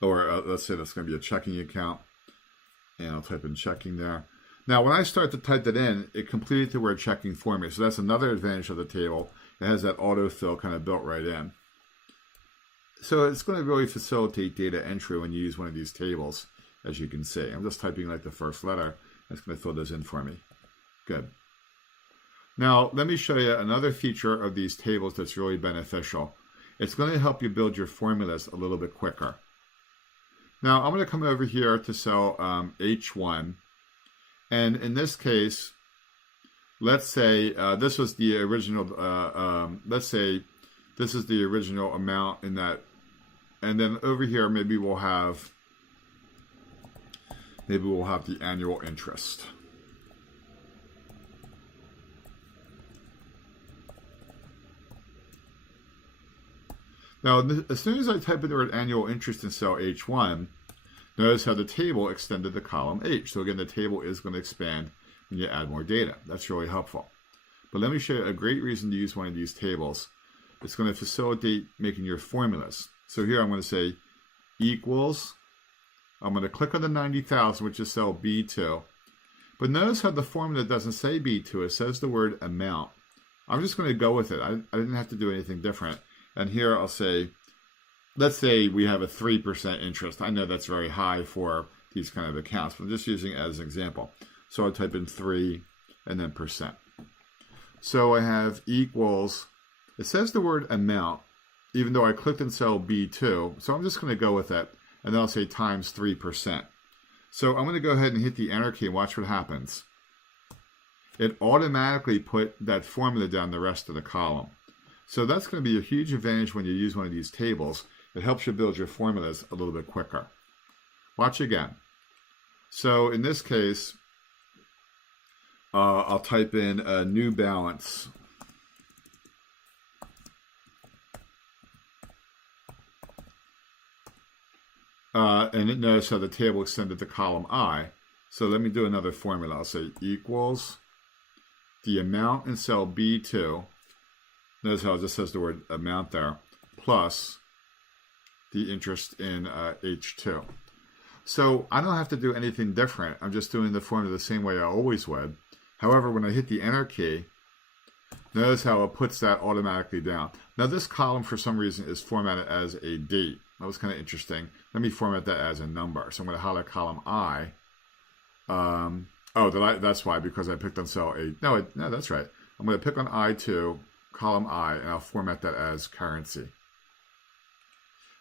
or let's say that's going to be a checking account. And I'll type in checking there. Now, when I start to type that in, it completed the word checking for me. So that's another advantage of the table. It has that autofill kind of built right in. So it's going to really facilitate data entry when you use one of these tables, as you can see. I'm just typing like the first letter. It's going to fill those in for me. Good. Now, let me show you another feature of these tables that's really beneficial. It's going to help you build your formulas a little bit quicker. Now, I'm going to come over here to cell H1. And in this case, let's say this was the original, let's say this is the original amount in that. And then over here, maybe we'll have the annual interest. Now, as soon as I type in the word annual interest in cell H1, notice how the table extended the column H. So again, the table is going to expand when you add more data. That's really helpful. But let me show you a great reason to use one of these tables. It's going to facilitate making your formulas. So here I'm going to say equals. I'm going to click on the 90,000, which is cell B2. But notice how the formula doesn't say B2. It says the word amount. I'm just going to go with it. I didn't have to do anything different. And here I'll say, let's say we have a 3% interest. I know that's very high for these kind of accounts, but I'm just using it as an example. So I'll type in 3 and then percent. So I have equals, it says the word amount, even though I clicked in cell B2. So I'm just going to go with it. And then I'll say times 3%. So I'm going to go ahead and hit the enter key and watch what happens. It automatically put that formula down the rest of the column. So that's going to be a huge advantage when you use one of these tables. It helps you build your formulas a little bit quicker. Watch again. So in this case, I'll type in a new balance. And notice how the table extended to column I. So let me do another formula. I'll say equals the amount in cell B2. Notice how it just says the word amount there, plus the interest in H2. So I don't have to do anything different. I'm just doing the formula the same way I always would. However, when I hit the enter key, notice how it puts that automatically down. Now this column for some reason is formatted as a date. That was kind of interesting. Let me format that as a number. So I'm going to highlight column I. That's why, because I picked on cell 8. No, that's right. I'm going to pick on I2, column I, and I'll format that as currency.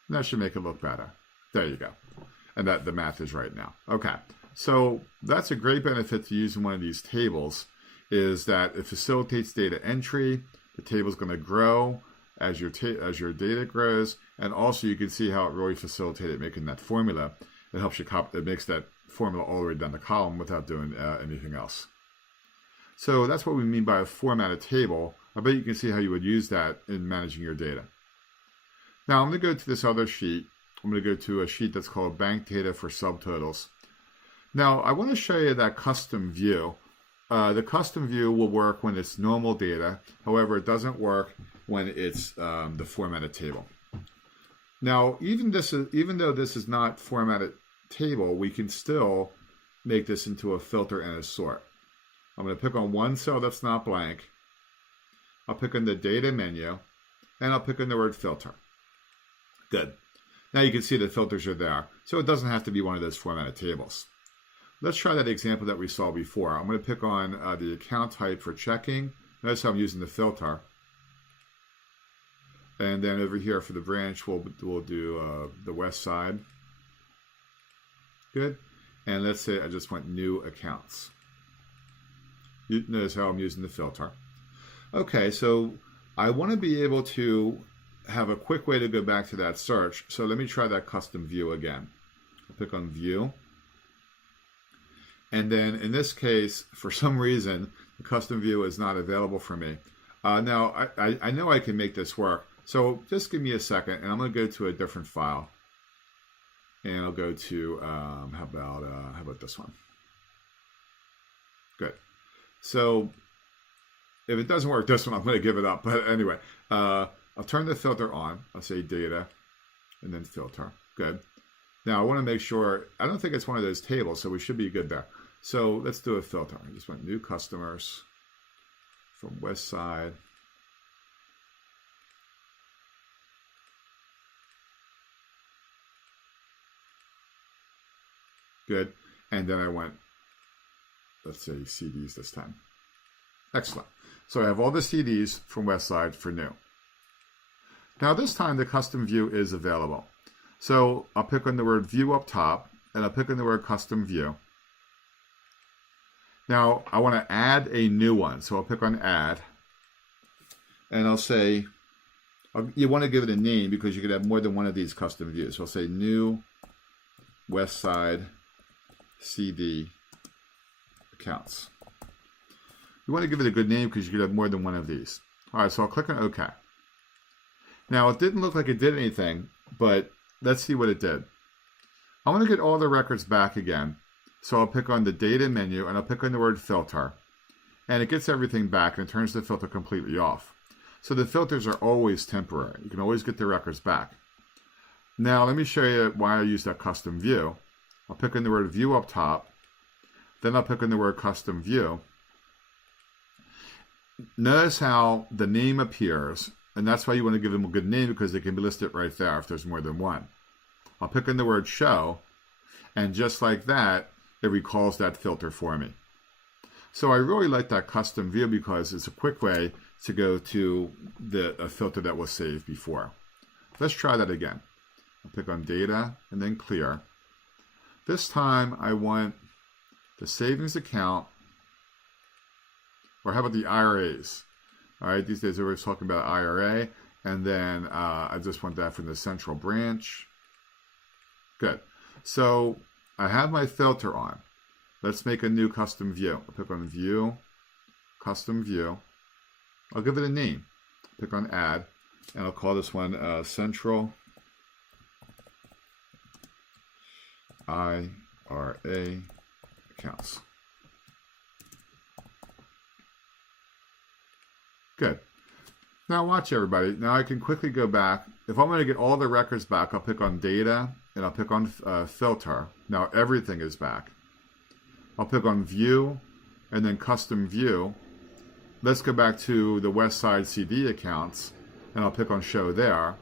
And that should make it look better. There you go. And that the math is right now. Okay, so that's a great benefit to using one of these tables, is that it facilitates data entry. The table is going to grow as your data grows, and also you can see how it really facilitated making that formula. It helps you it makes that formula all the way down the column without doing anything else. So that's what we mean by a formatted table. I bet you can see how you would use that in managing your data. Now I'm going to go to this other sheet. I'm going to go to a sheet that's called Bank Data for Subtotals. Now I want to show you that custom view. The custom view will work when it's normal data. However, it doesn't work when it's the formatted table. Now, even though this is not formatted table, we can still make this into a filter and a sort. I'm going to pick on one cell that's not blank. I'll pick on the data menu, and I'll pick on the word filter. Good. Now you can see the filters are there, so it doesn't have to be one of those formatted tables. Let's try that example that we saw before. I'm going to pick on the account type for checking. Notice how I'm using the filter. And then over here for the branch, we'll do the west side. Good. And let's say I just want new accounts. You notice how I'm using the filter. Okay, so I want to be able to have a quick way to go back to that search. So let me try that custom view again. I'll pick on view. And then in this case, for some reason, the custom view is not available for me. Now, I know I can make this work. So just give me a second, and I'm going to go to a different file. And I'll go to, how about this one? Good. So if it doesn't work this one, I'm going to give it up. But anyway, I'll turn the filter on. I'll say data, and then filter. Good. Now I want to make sure, I don't think it's one of those tables, so we should be good there. So let's do a filter. I just want new customers from west side. Good. And then I want, let's say, CDs this time. Excellent. So I have all the CDs from west side for new. Now this time the custom view is available. So I'll pick on the word view up top, and I'll pick on the word custom view. Now I want to add a new one. So I'll pick on add, and I'll say, you want to give it a name because you could have more than one of these custom views. So I'll say new west side CD accounts. You want to give it a good name because you could have more than one of these. All right, so I'll click on OK. Now, it didn't look like it did anything, but let's see what it did. I want to get all the records back again. So I'll pick on the data menu, and I'll pick on the word filter. And it gets everything back, and it turns the filter completely off. So the filters are always temporary. You can always get the records back. Now, let me show you why I use that custom view. I'll pick on the word view up top. Then I'll pick on the word custom view. Notice how the name appears, and that's why you want to give them a good name, because they can be listed right there if there's more than one. I'll pick on the word show, and just like that, it recalls that filter for me. So I really like that custom view because it's a quick way to go to a filter that was saved before. Let's try that again. I'll pick on data and then clear. This time I want the savings account, or how about the IRAs? All right, these days everybody's talking about IRA, and then I just want that from the central branch. Good. So I have my filter on. Let's make a new custom view. I'll pick on view, custom view. I'll give it a name. Pick on add, and I'll call this one central IRA accounts. Good. Now watch everybody. Now I can quickly go back. If I'm going to get all the records back, I'll pick on data, and I'll pick on filter. Now everything is back. I'll pick on view, and then custom view. Let's go back to the west side CD accounts, and I'll pick on show there.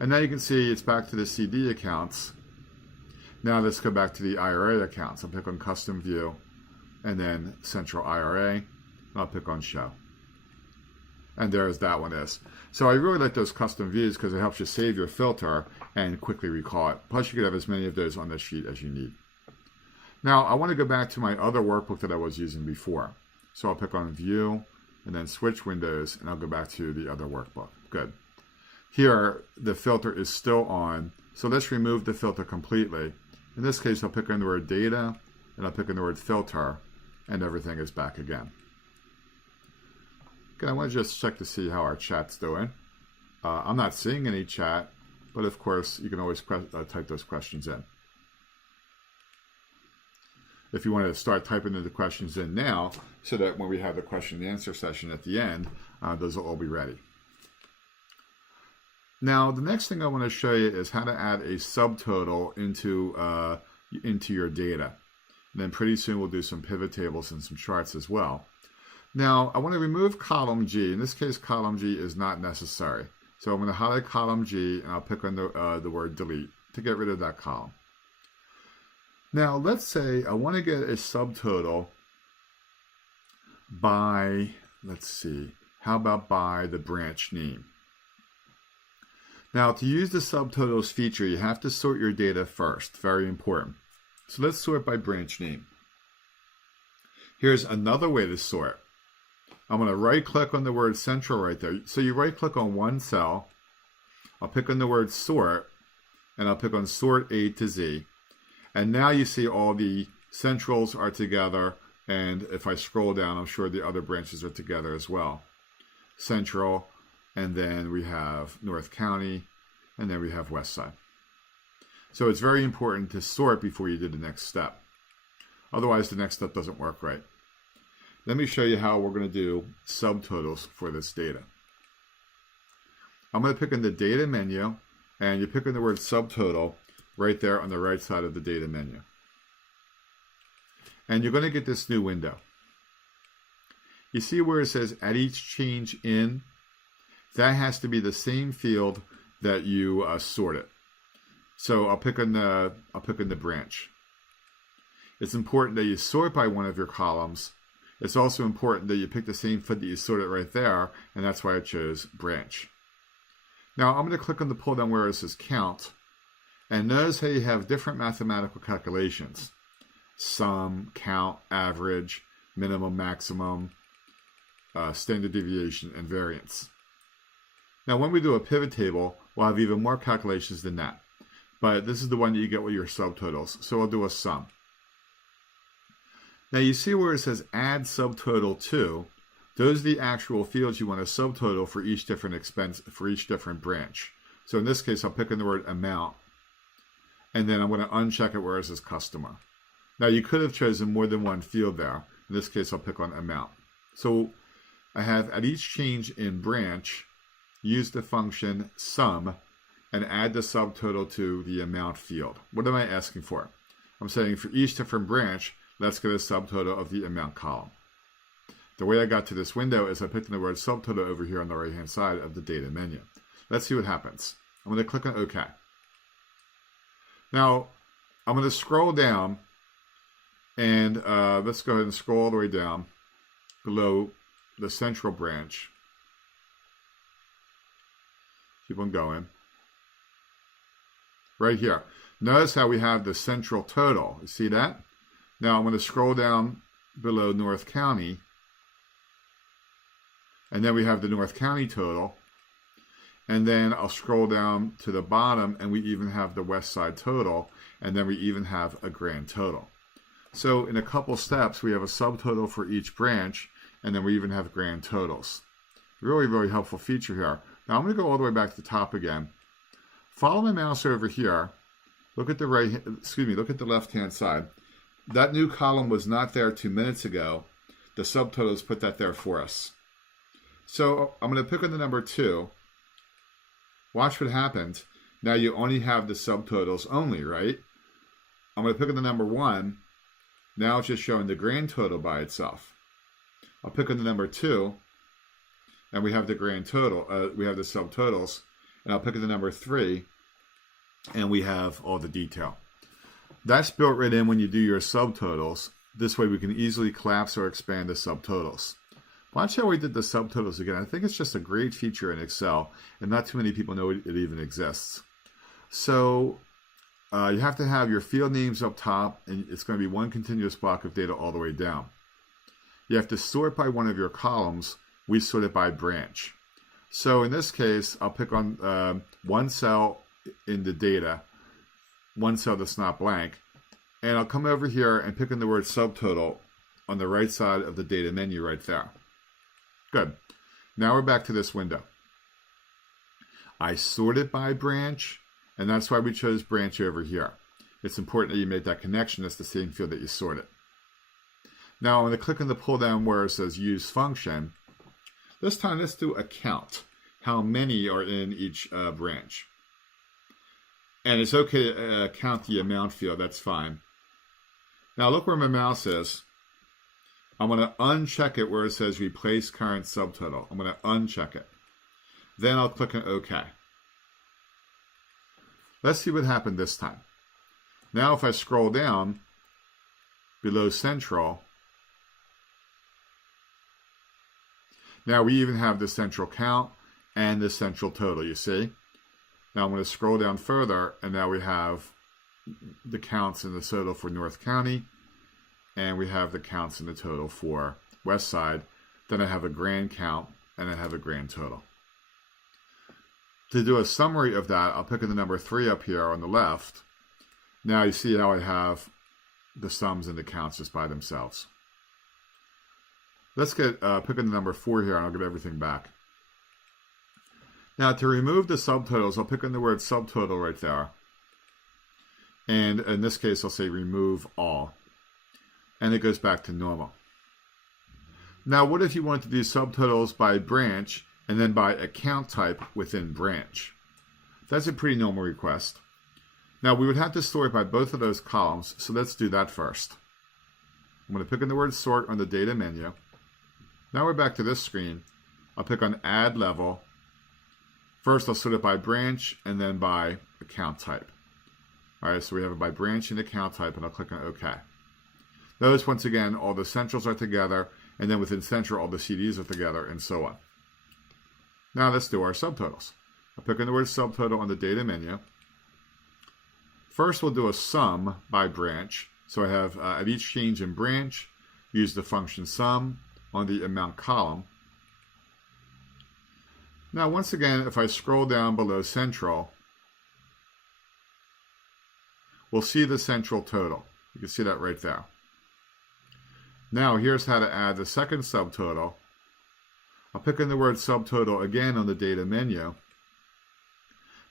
And now you can see it's back to the CD accounts. Now let's go back to the IRA accounts. I'll pick on custom view, and then central IRA, and I'll pick on show. And there's that one is. So I really like those custom views because it helps you save your filter and quickly recall it. Plus you could have as many of those on the sheet as you need. Now I want to go back to my other workbook that I was using before. So I'll pick on View and then switch windows and I'll go back to the other workbook. Good. Here the filter is still on. So let's remove the filter completely. In this case I'll pick on the word Data and I'll pick on the word Filter and everything is back again. Okay, I want to just check to see how our chat's doing. I'm not seeing any chat, but of course you can always type those questions in. If you want to start typing the questions in now, so that when we have the question and answer session at the end, those will all be ready. Now, the next thing I want to show you is how to add a subtotal into your data. And then pretty soon we'll do some pivot tables and some charts as well. Now, I want to remove column G. In this case, column G is not necessary. So I'm going to highlight column G and I'll pick on the word delete to get rid of that column. Now, let's say I want to get a subtotal by, let's see, how about by the branch name? Now, to use the subtotals feature, you have to sort your data first. Very important. So let's sort by branch name. Here's another way to sort. I'm going to right-click on the word central right there. So you right-click on one cell. I'll pick on the word sort, and I'll pick on sort A to Z. And now you see all the centrals are together, and if I scroll down, I'm sure the other branches are together as well. Central, and then we have North County, and then we have West Side. So it's very important to sort before you do the next step. Otherwise, the next step doesn't work right. Let me show you how we're going to do subtotals for this data. I'm going to pick in the data menu, and you pick in the word subtotal right there on the right side of the data menu. And you're going to get this new window. You see where it says at each change in? That has to be the same field that you sorted. So I'll pick on the branch. It's important that you sort by one of your columns. It's also important that you pick the same field that you sorted right there, and that's why I chose branch. Now I'm going to click on the pull down where it says count, and notice how you have different mathematical calculations. Sum, count, average, minimum, maximum, standard deviation, and variance. Now when we do a pivot table, we'll have even more calculations than that. But this is the one that you get with your subtotals. So I'll do a sum. Now you see where it says add subtotal to. Those are the actual fields you want to subtotal for each different expense, for each different branch. So in this case, I'll pick in the word amount. And then I'm going to uncheck it where it says customer. Now you could have chosen more than one field there. In this case, I'll pick on amount. So I have at each change in branch, use the function sum and add the subtotal to the amount field. What am I asking for? I'm saying for each different branch, let's get a subtotal of the amount column. The way I got to this window is I picked in the word subtotal over here on the right-hand side of the data menu. Let's see what happens. I'm going to click on OK. Now, I'm going to scroll down, and let's go ahead and scroll all the way down below the central branch. Keep on going. Right here. Notice how we have the central total. You see that? Now I'm going to scroll down below North County. And then we have the North County total. And then I'll scroll down to the bottom and we even have the West Side total. And then we even have a grand total. So in a couple steps, we have a subtotal for each branch. And then we even have grand totals. Really, really helpful feature here. Now I'm going to go all the way back to the top again. Follow my mouse over here. Look at the look at the left-hand side. That new column was not there 2 minutes ago. The subtotals put that there for us. So I'm going to pick on the number 2. Watch what happens. Now you only have the subtotals only, right? I'm going to pick on the number 1. Now it's just showing the grand total by itself. I'll pick on the number 2. And we have the grand total. We have the subtotals. And I'll pick on the number 3. And we have all the detail. That's built right in when you do your subtotals. This way we can easily collapse or expand the subtotals. Watch how we did the subtotals again. I think it's just a great feature in Excel, and not too many people know it even exists. So you have to have your field names up top, and it's going to be one continuous block of data all the way down. You have to sort by one of your columns. We sort it by branch. So in this case, I'll pick on one cell in the data, one cell that's not blank, and I'll come over here and pick in the word subtotal on the right side of the data menu right there. Good. Now we're back to this window. I sort it by branch, and that's why we chose branch over here. It's important that you make that connection. It's the same field that you sorted. Now I'm going to click on the pull down where it says use function. This time let's do a count. How many are in each branch? And it's okay to count the amount field. That's fine. Now look where my mouse is. I'm going to uncheck it where it says replace current subtotal. I'm going to uncheck it. Then I'll click on OK. Let's see what happened this time. Now if I scroll down below central, now we even have the central count and the central total, you see? Now I'm going to scroll down further, and now we have the counts and the total for North County, and we have the counts and the total for West Side. Then I have a grand count, and I have a grand total. To do a summary of that, I'll pick in the number 3 up here on the left. Now you see how I have the sums and the counts just by themselves. Let's pick in the number 4 here, and I'll get everything back. Now to remove the subtotals, I'll pick in the word subtotal right there. And in this case, I'll say remove all. And it goes back to normal. Now, what if you want to do subtotals by branch and then by account type within branch? That's a pretty normal request. Now, we would have to sort by both of those columns, so let's do that first. I'm going to pick in the word sort on the data menu. Now we're back to this screen. I'll pick on add level. First, I'll sort it by branch and then by account type. All right, so we have it by branch and account type, and I'll click on OK. Notice once again, all the centrals are together, and then within central, all the CDs are together, and so on. Now let's do our subtotals. I'll pick on the word subtotal on the data menu. First, we'll do a sum by branch. So I have at each change in branch, use the function sum on the amount column. Now, once again, if I scroll down below central, we'll see the central total. You can see that right there. Now, here's how to add the second subtotal. I'll pick in the word subtotal again on the data menu.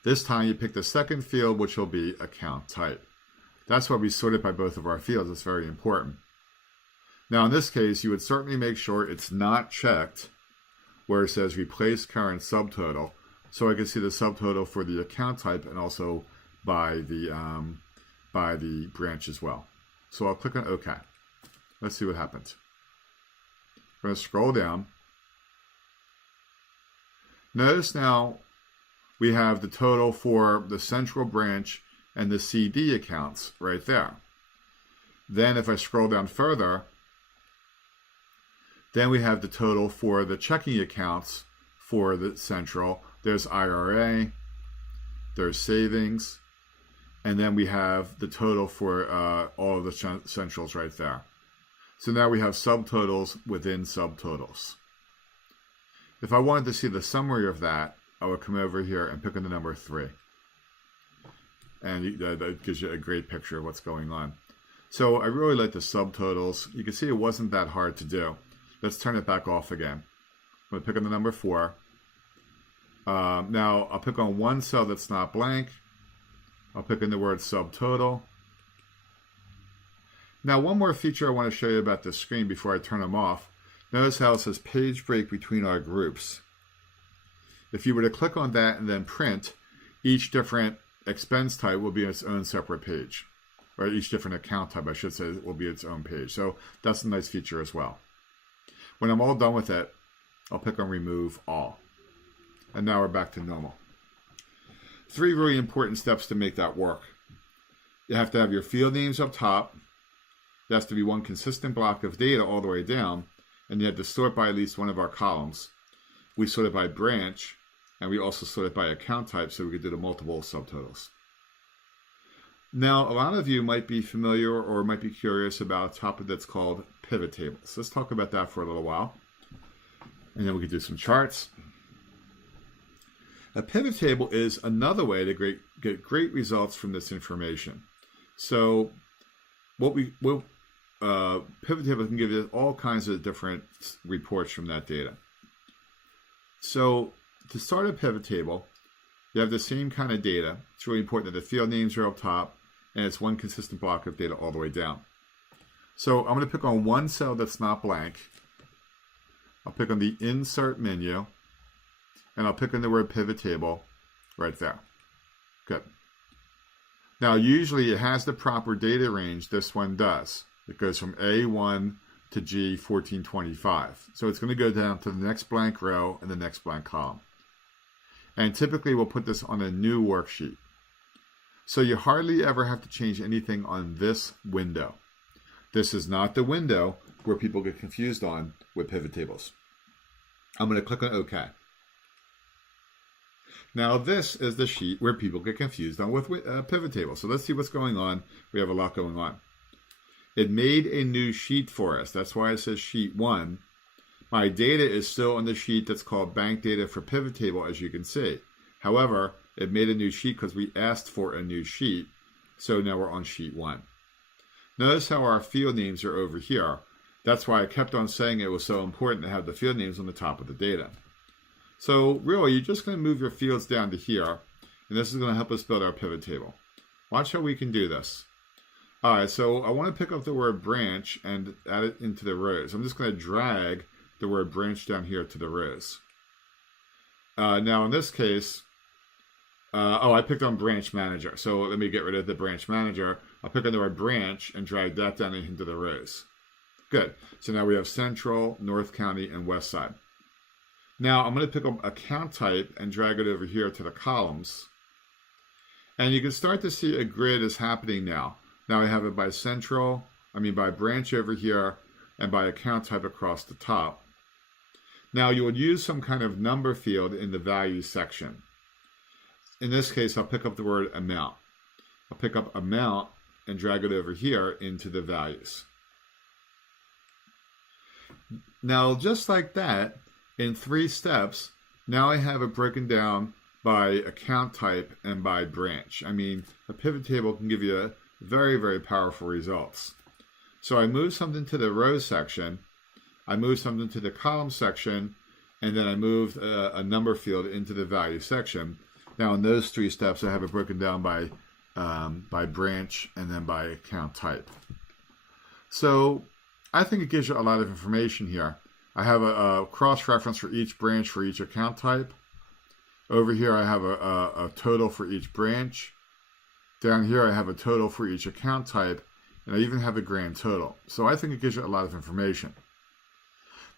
This time, you pick the second field, which will be account type. That's why we sorted by both of our fields. It's very important. Now, in this case, you would certainly make sure it's not checked where it says replace current subtotal, so I can see the subtotal for the account type and also by the branch as well. So I'll click on OK. Let's see what happens. I'm going to scroll down. Notice now we have the total for the central branch and the CD accounts right there. Then if I scroll down further, then we have the total for the checking accounts for the central. There's IRA, there's savings, and then we have the total for all of the centrals right there. So now we have subtotals within subtotals. If I wanted to see the summary of that, I would come over here and pick on the number 3. And that gives you a great picture of what's going on. So I really like the subtotals. You can see it wasn't that hard to do. Let's turn it back off again. I'm going to pick on the number 4. Now I'll pick on one cell that's not blank. I'll pick in the word subtotal. Now one more feature I want to show you about this screen before I turn them off. Notice how it says page break between our groups. If you were to click on that and then print, each different expense type will be its own separate page. Or each different account type, I should say, will be its own page. So that's a nice feature as well. When I'm all done with it, I'll pick on remove all. And now we're back to normal. 3 really important steps to make that work. You have to have your field names up top. There has to be one consistent block of data all the way down. and you had to sort by at least one of our columns. We sorted by branch, and we also sorted by account type so we could do the multiple subtotals. Now, a lot of you might be familiar or might be curious about a topic that's called pivot tables. Let's talk about that for a little while, and then we can do some charts. A pivot table is another way to get great results from this information. So pivot table can give you all kinds of different reports from that data. So to start a pivot table, you have the same kind of data. It's really important that the field names are up top and it's one consistent block of data all the way down. So I'm going to pick on one cell that's not blank. I'll pick on the insert menu and I'll pick on the word pivot table right there. Good. Now usually it has the proper data range. This one does. It goes from A1 to G1425. So it's going to go down to the next blank row and the next blank column. And typically we'll put this on a new worksheet. So you hardly ever have to change anything on this window. This is not the window where people get confused on with pivot tables. I'm going to click on OK. Now this is the sheet where people get confused on with pivot tables. So let's see what's going on. We have a lot going on. It made a new sheet for us. That's why it says sheet 1. My data is still on the sheet that's called bank data for pivot table, as you can see. However, it made a new sheet because we asked for a new sheet. So now we're on sheet 1. Notice how our field names are over here. That's why I kept on saying it was so important to have the field names on the top of the data. So really, you're just going to move your fields down to here. And this is going to help us build our pivot table. Watch how we can do this. All right, so I want to pick up the word branch and add it into the rows. I'm just going to drag the word branch down here to the rows. Now in this case, I picked on branch manager. So let me get rid of the branch manager. I'll pick on the word branch and drag that down into the rows. Good. So now we have Central, North County, and West Side. Now I'm going to pick up account type and drag it over here to the columns. And you can start to see a grid is happening now. Now I have it by by branch over here and by account type across the top. Now you would use some kind of number field in the values section. In this case, I'll pick up the word amount. I'll pick up amount and drag it over here into the values. Now, just like that, in 3 steps, now I have it broken down by account type and by branch. I mean, a pivot table can give you very, very powerful results. So I move something to the rows section, I move something to the column section, and then I move a number field into the value section. Now in those 3 steps, I have it broken down by branch and then by account type. So I think it gives you a lot of information here. I have a cross-reference for each branch for each account type. Over here I have a total for each branch. Down here I have a total for each account type, and I even have a grand total. So I think it gives you a lot of information.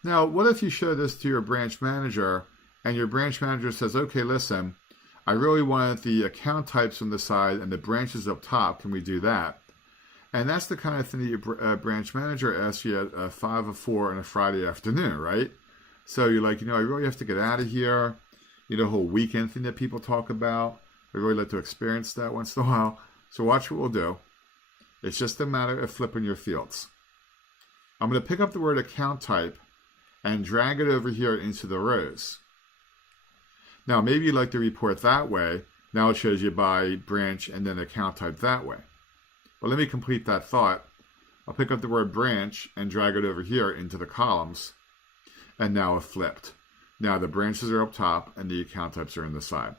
Now, what if you show this to your branch manager, and your branch manager says, okay, listen, I really wanted the account types on the side and the branches up top. Can we do that? And that's the kind of thing that your branch manager asks you at 5 or 4 on a Friday afternoon, right? So you're like, I really have to get out of here. The whole weekend thing that people talk about. I really like to experience that once in a while. So watch what we'll do. It's just a matter of flipping your fields. I'm going to pick up the word account type and drag it over here into the rows. Now, maybe you'd like to report that way. Now it shows you by branch and then account type that way. But let me complete that thought. I'll pick up the word branch and drag it over here into the columns. And now it flipped. Now the branches are up top and the account types are in the side.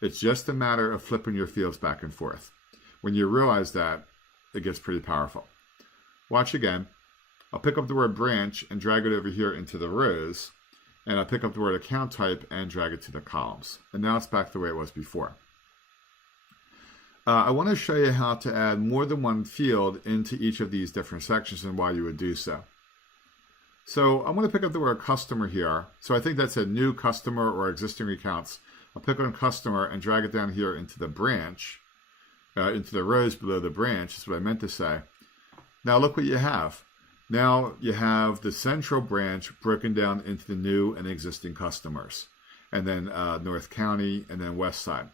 It's just a matter of flipping your fields back and forth. When you realize that, it gets pretty powerful. Watch again. I'll pick up the word branch and drag it over here into the rows. And I'll pick up the word account type and drag it to the columns. And now it's back the way it was before. I want to show you how to add more than one field into each of these different sections and why you would do so. So I'm going to pick up the word customer here. So I think that's a new customer or existing accounts. I'll pick on customer and drag it down here into the branch, into the rows below the branch. That's what I meant to say. Now look what you have. Now you have the central branch broken down into the new and existing customers, and then North County, and then West Side.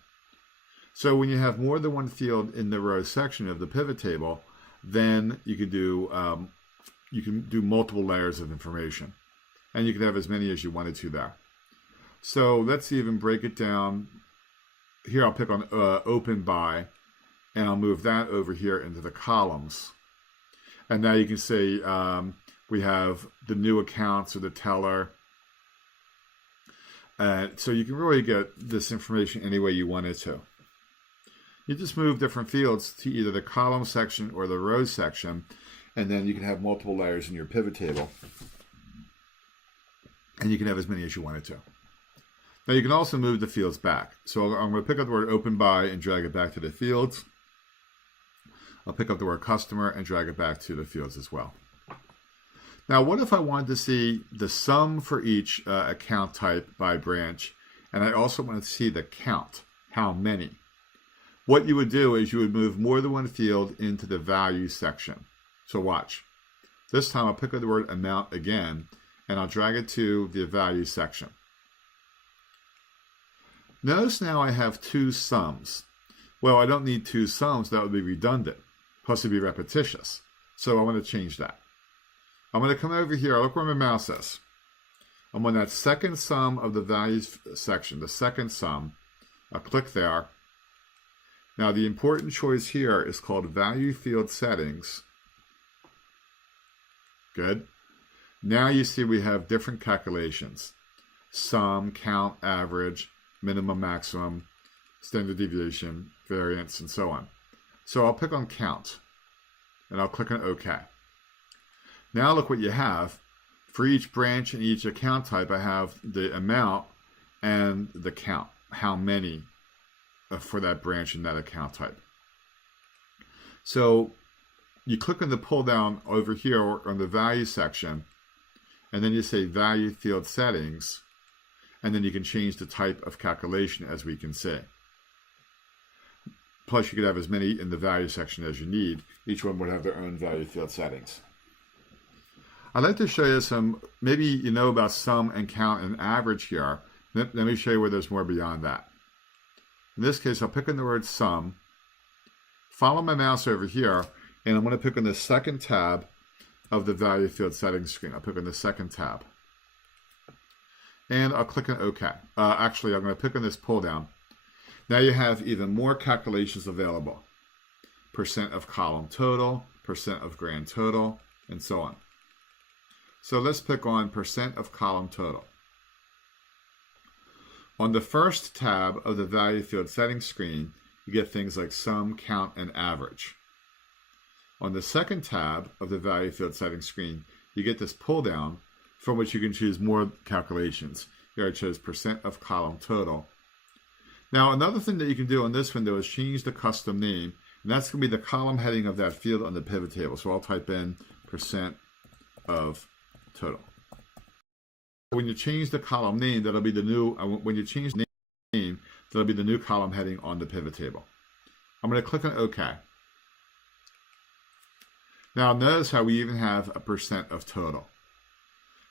So when you have more than one field in the row section of the pivot table, then you can do multiple layers of information, and you can have as many as you wanted to there. So let's even break it down. Here I'll pick on open by, and I'll move that over here into the columns. And now you can say we have the new accounts or the teller. So you can really get this information any way you wanted to. You just move different fields to either the column section or the row section, and then you can have multiple layers in your pivot table. And you can have as many as you wanted to. Now you can also move the fields back. So I'm going to pick up the word open by and drag it back to the fields. I'll pick up the word customer and drag it back to the fields as well. Now, what if I wanted to see the sum for each account type by branch, and I also wanted to see the count, how many? What you would do is you would move more than one field into the value section. So watch. This time I'll pick up the word amount again, and I'll drag it to the value section. Notice now I have two sums. Well, I don't need two sums. That would be redundant. Plus, it'd be repetitious. So I want to change that. I'm going to come over here. Look where my mouse is. I'm on that second sum of the values section, the second sum. I'll click there. Now, the important choice here is called Value Field Settings. Good. Now you see we have different calculations. Sum, count, average, minimum, maximum, standard deviation, variance, and so on. So I'll pick on count, and I'll click on OK. Now look what you have. For each branch and each account type, I have the amount and the count, how many for that branch and that account type. So you click on the pull down over here on the value section, and then you say Value Field Settings, and then you can change the type of calculation, as we can see. Plus, you could have as many in the value section as you need. Each one would have their own value field settings. I'd like to show you some, maybe you know about sum and count and average here. Let me show you where there's more beyond that. In this case, I'll pick on the word sum, follow my mouse over here, and I'm going to pick on the second tab of the value field settings screen. I'll pick on the second tab. And I'll click on OK. Actually, I'm going to pick on this pull down. Now you have even more calculations available. Percent of column total, percent of grand total, and so on. So let's pick on percent of column total. On the first tab of the value field settings screen, you get things like sum, count, and average. On the second tab of the value field settings screen, you get this pull down from which you can choose more calculations. Here I chose percent of column total. Now, another thing that you can do on this window is change the custom name, and that's going to be the column heading of that field on the pivot table. So I'll type in percent of total. When you change the column name, that'll be the new, when you change the name, that'll be the new column heading on the pivot table. I'm going to click on OK. Now notice how we even have a percent of total.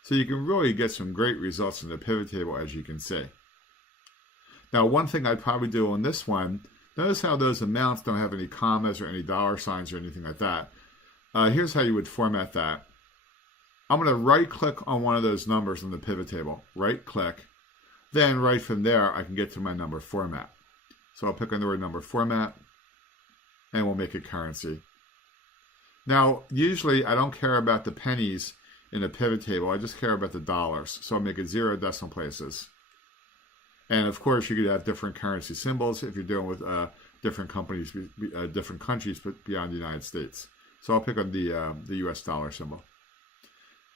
So you can really get some great results in the pivot table, as you can see. Now, one thing I'd probably do on this one, notice how those amounts don't have any commas or any dollar signs or anything like that. Here's how you would format that. I'm going to right-click on one of those numbers on the pivot table. Right-click. Then right from there, I can get to my number format. So I'll pick on the word number format, and we'll make it currency. Now, usually I don't care about the pennies in a pivot table. I just care about the dollars. So I'll make it 0 decimal places. And of course, you could have different currency symbols if you're dealing with different companies, different countries, but beyond the United States. So I'll pick on the US dollar symbol.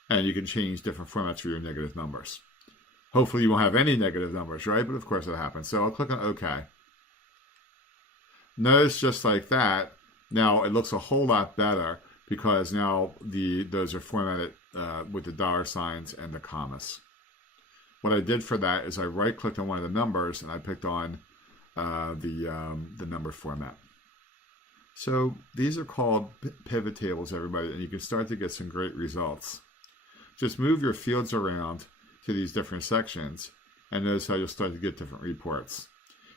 And you can change different formats for your negative numbers. Hopefully you won't have any negative numbers, right? But of course it happens. So I'll click on OK. Notice just like that, now it looks a whole lot better because now those are formatted with the dollar signs and the commas. What I did for that is I right-clicked on one of the numbers and I picked on the number format. So these are called pivot tables, everybody, and you can start to get some great results. Just move your fields around to these different sections, and notice how you'll start to get different reports.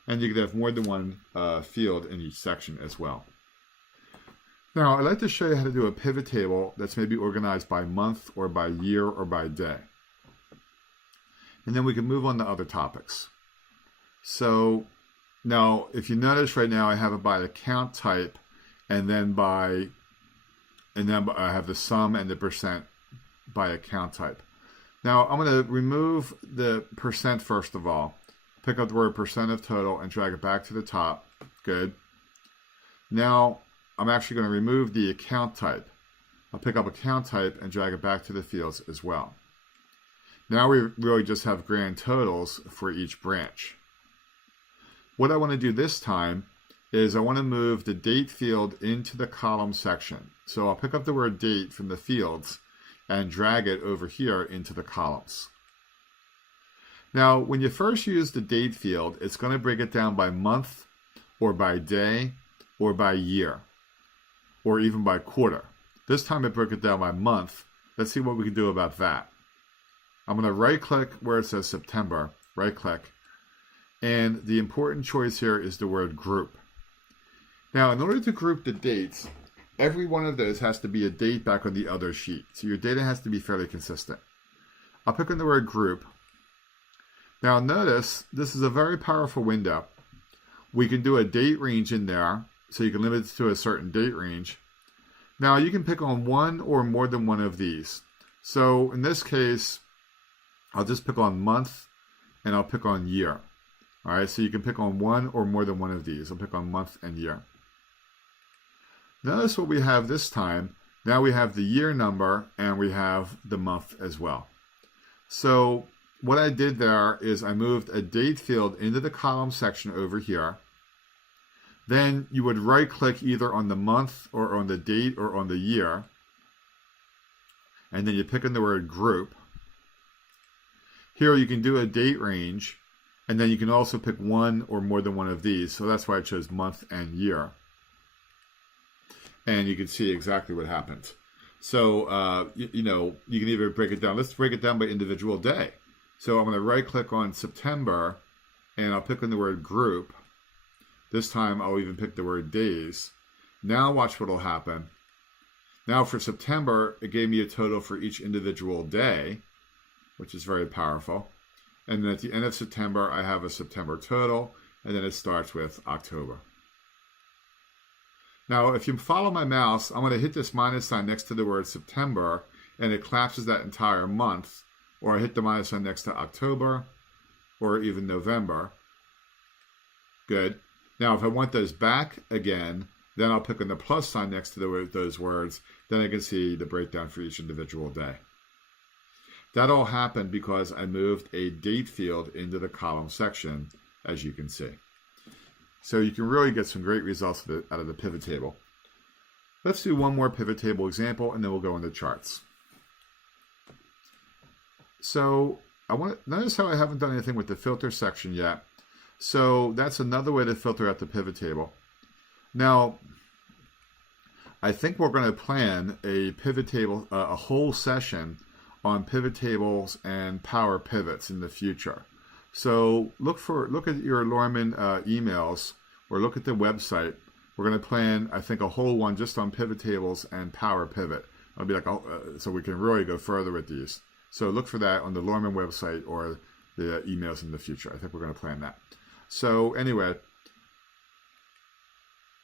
And you can have more than one field in each section as well. Now, I'd like to show you how to do a pivot table that's maybe organized by month or by year or by day. And then we can move on to other topics. So now, if you notice right now, I have it by account type, and then I have the sum and the percent by account type. Now, I'm going to remove the percent first of all. Pick up the word percent of total and drag it back to the top. Good. Now, I'm actually going to remove the account type. I'll pick up account type and drag it back to the fields as well. Now we really just have grand totals for each branch. What I want to do this time is I want to move the date field into the column section. So I'll pick up the word date from the fields and drag it over here into the columns. Now, when you first use the date field, it's going to break it down by month or by day or by year or even by quarter. This time it broke it down by month. Let's see what we can do about that. I'm going to right-click where it says September, right-click, and the important choice here is the word group. Now, in order to group the dates, every one of those has to be a date back on the other sheet. So your data has to be fairly consistent. I'll pick on the word group. Now notice, this is a very powerful window. We can do a date range in there, so you can limit it to a certain date range. Now you can pick on one or more than one of these. So in this case, I'll just pick on month and I'll pick on year. All right, so you can pick on one or more than one of these. I'll pick on month and year. Notice what we have this time. Now we have the year number and we have the month as well. So what I did there is I moved a date field into the column section over here. Then you would right-click either on the month or on the date or on the year. And then you pick in the word group. Here you can do a date range. And then you can also pick one or more than one of these. So that's why I chose month and year. And you can see exactly what happened. So, you can either break it down. Let's break it down by individual day. So I'm going to right-click on September, and I'll pick on the word group. This time I'll even pick the word days. Now watch what will happen. Now for September, it gave me a total for each individual day, which is very powerful. And then at the end of September, I have a September total, and then it starts with October. Now, if you follow my mouse, I'm going to hit this minus sign next to the word September, and it collapses that entire month. Or I hit the minus sign next to October, or even November. Good. Now, if I want those back again, then I'll pick on the plus sign next to those words. Then I can see the breakdown for each individual day. That all happened because I moved a date field into the column section, as you can see. So you can really get some great results out of the pivot table. Let's do one more pivot table example, and then we'll go into charts. So notice how I haven't done anything with the filter section yet. So that's another way to filter out the pivot table. Now, I think we're going to plan a pivot table, a whole session on pivot tables and power pivots in the future. So look at your Lorman emails or look at the website. We're going to plan, I think, a whole one just on pivot tables and power pivot. It'll be like so we can really go further with these. So look for that on the Lorman website or the emails in the future. I think we're going to plan that. So anyway,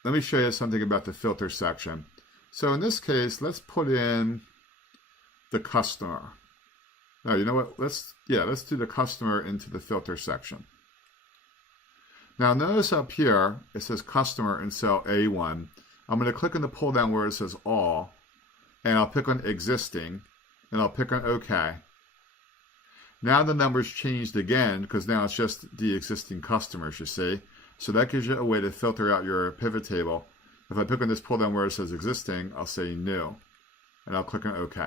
let me show you something about the filter section. So in this case, let's put in the customer. Now, you know what? Let's do the customer into the filter section. Now notice up here, it says customer in cell A1. I'm going to click on the pull down where it says all, and I'll pick on existing, and I'll pick on OK. Now the numbers changed again because now it's just the existing customers, you see. So that gives you a way to filter out your pivot table. If I pick on this pull down where it says existing, I'll say new, and I'll click on OK.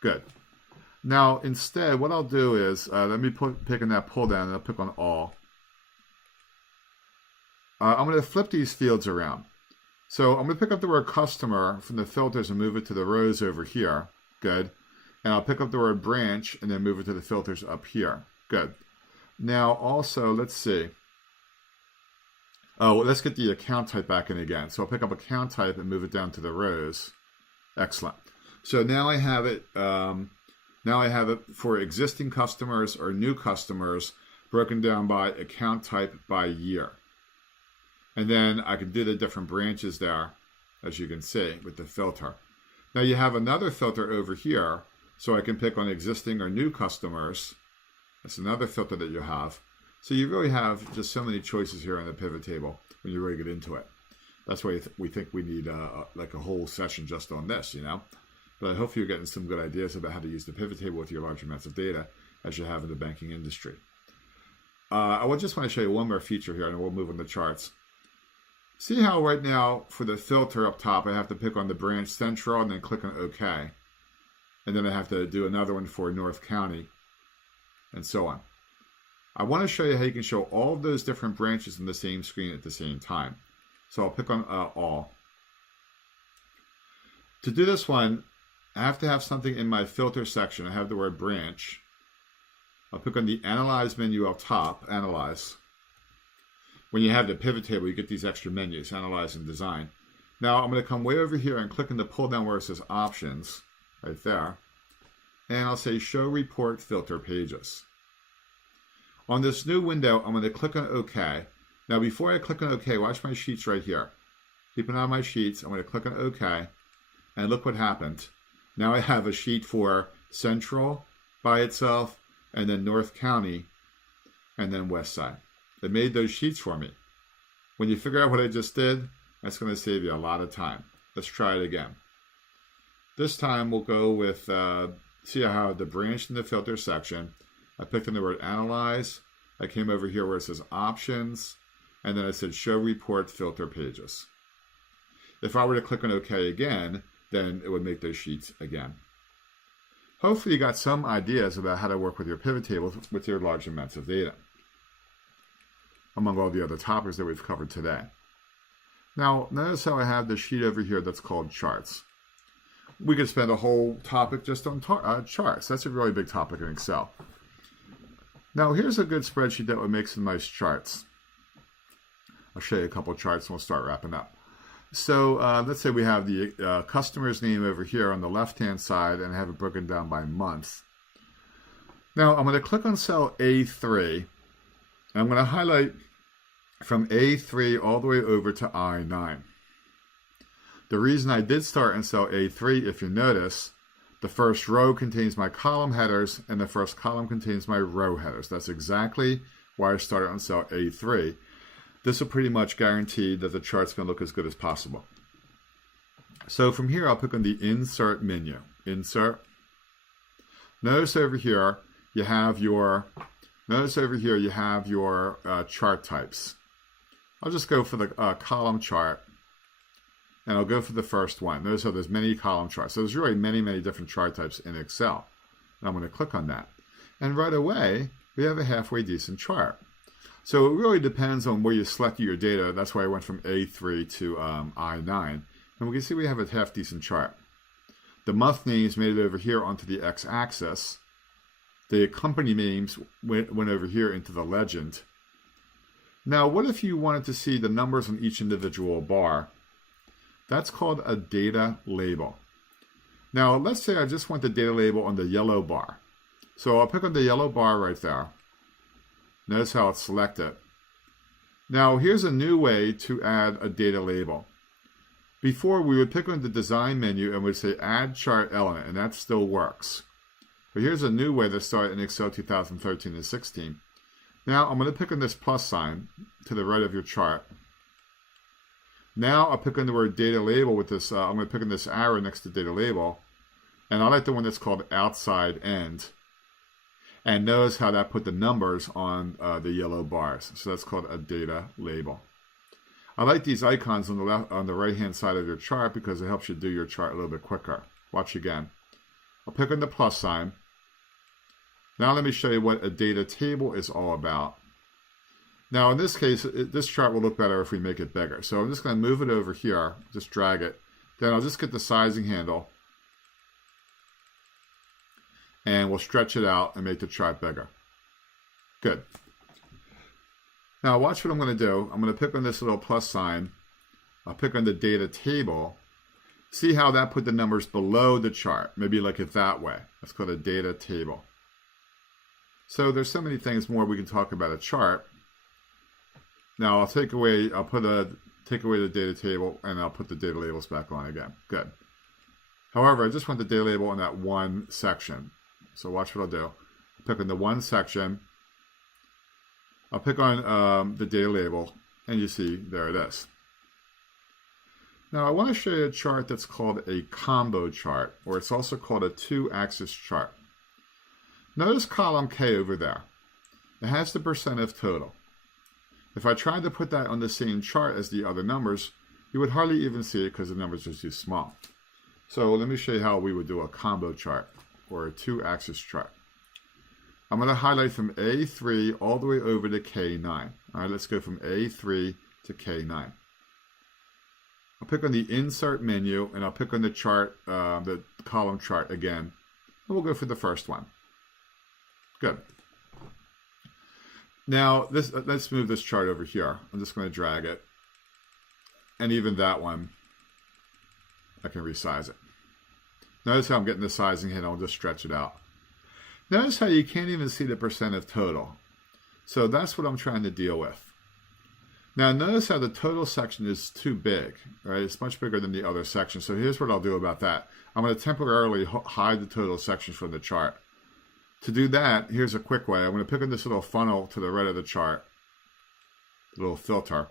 Good. Now instead, what I'll do is, let me pick on that pull down, and I'll pick on all. I'm going to flip these fields around. So I'm going to pick up the word customer from the filters and move it to the rows over here. Good. And I'll pick up the word branch and then move it to the filters up here. Good. Now also, let's see. Oh, let's get the account type back in again. So I'll pick up account type and move it down to the rows. Excellent. So now I have it. Now I have it for existing customers or new customers broken down by account type by year. And then I can do the different branches there, as you can see, with the filter. Now you have another filter over here, so I can pick on existing or new customers. That's another filter that you have. So you really have just so many choices here on the pivot table when you really get into it. That's why we think we need like a whole session just on this, you know. But I hope you're getting some good ideas about how to use the pivot table with your large amounts of data as you have in the banking industry. I just want to show you one more feature here, and we'll move on to charts. See how right now for the filter up top, I have to pick on the branch central and then click on OK. And then I have to do another one for North County and so on. I want to show you how you can show all of those different branches in the same screen at the same time. So I'll pick on all. To do this one, I have to have something in my filter section. I have the word branch. I'll pick on the Analyze menu up top, Analyze. When you have the pivot table, you get these extra menus, Analyze and Design. Now I'm going to come way over here and click on the pull down where it says Options, right there. And I'll say Show Report Filter Pages. On this new window, I'm going to click on OK. Now before I click on OK, watch my sheets right here. Keep an eye on my sheets. I'm going to click on OK. And look what happened. Now I have a sheet for Central by itself, and then North County, and then West Side. It made those sheets for me. When you figure out what I just did, that's going to save you a lot of time. Let's try it again. This time we'll go with, see how I have the branch in the filter section. I picked on the word Analyze. I came over here where it says Options, and then I said Show Report Filter Pages. If I were to click on OK again, then it would make those sheets again. Hopefully you got some ideas about how to work with your pivot tables with your large amounts of data, among all the other topics that we've covered today. Now, notice how I have the sheet over here that's called Charts. We could spend a whole topic just on charts. That's a really big topic in Excel. Now, here's a good spreadsheet that would make some nice charts. I'll show you a couple of charts and we'll start wrapping up. So let's say we have the customer's name over here on the left-hand side, and I have it broken down by month. Now I'm going to click on cell A3, and I'm going to highlight from A3 all the way over to I9. The reason I did start in cell A3, if you notice, the first row contains my column headers, and the first column contains my row headers. That's exactly why I started on cell A3. This will pretty much guarantee that the chart's going to look as good as possible. So from here, I'll pick on the Insert menu. Insert. Notice over here you have your chart types. I'll just go for the column chart, and I'll go for the first one. Notice how there's many column charts. So there's really many different chart types in Excel. And I'm going to click on that. And right away, we have a halfway decent chart. So it really depends on where you selected your data. That's why I went from A3 to I9. And we can see we have a half decent chart. The month names made it over here onto the x-axis. The company names went over here into the legend. Now, what if you wanted to see the numbers on each individual bar? That's called a data label. Now, let's say I just want the data label on the yellow bar. So I'll pick on the yellow bar right there. Notice how it's selected. Now here's a new way to add a data label. Before we would pick on the design menu and we'd say add chart element, and that still works. But here's a new way that started in Excel 2013 and 16. Now I'm going to pick on this plus sign to the right of your chart. Now I'll pick on the word data label with this, I'm going to pick on this arrow next to data label, and I like the one that's called outside end. And notice how that put the numbers on the yellow bars. So that's called a data label. I like these icons on the right-hand side of your chart because it helps you do your chart a little bit quicker. Watch again. I'll pick on the plus sign. Now let me show you what a data table is all about. Now in this case, this chart will look better if we make it bigger. So I'm just going to move it over here, just drag it. Then I'll just get the sizing handle and we'll stretch it out and make the chart bigger. Good. Now watch what I'm going to do. I'm going to pick on this little plus sign. I'll pick on the data table. See how that put the numbers below the chart. Maybe like it that way. That's called a data table. So there's so many things more we can talk about a chart. Now I'll take away the data table and I'll put the data labels back on again. Good. However, I just want the data label in that one section. So watch what I'll do. I'll pick on the one section. I'll pick on the data label and you see there it is. Now I want to show you a chart that's called a combo chart, or it's also called a two-axis chart. Notice column K over there. It has the percent of total. If I tried to put that on the same chart as the other numbers, you would hardly even see it because the numbers are too small. So let me show you how we would do a combo chart, or a two-axis chart. I'm going to highlight from A3 all the way over to K9. All right, let's go from A3 to K9. I'll pick on the insert menu and I'll pick on the chart, the column chart again. And we'll go for the first one. Good. Now let's move this chart over here. I'm just going to drag it. And even that one, I can resize it. Notice how I'm getting the sizing hit. I'll just stretch it out. Notice how you can't even see the percent of total. So that's what I'm trying to deal with. Now notice how the total section is too big, right? It's much bigger than the other section. So here's what I'll do about that. I'm going to temporarily hide the total section from the chart. To do that, here's a quick way. I'm going to pick on this little funnel to the right of the chart, little filter.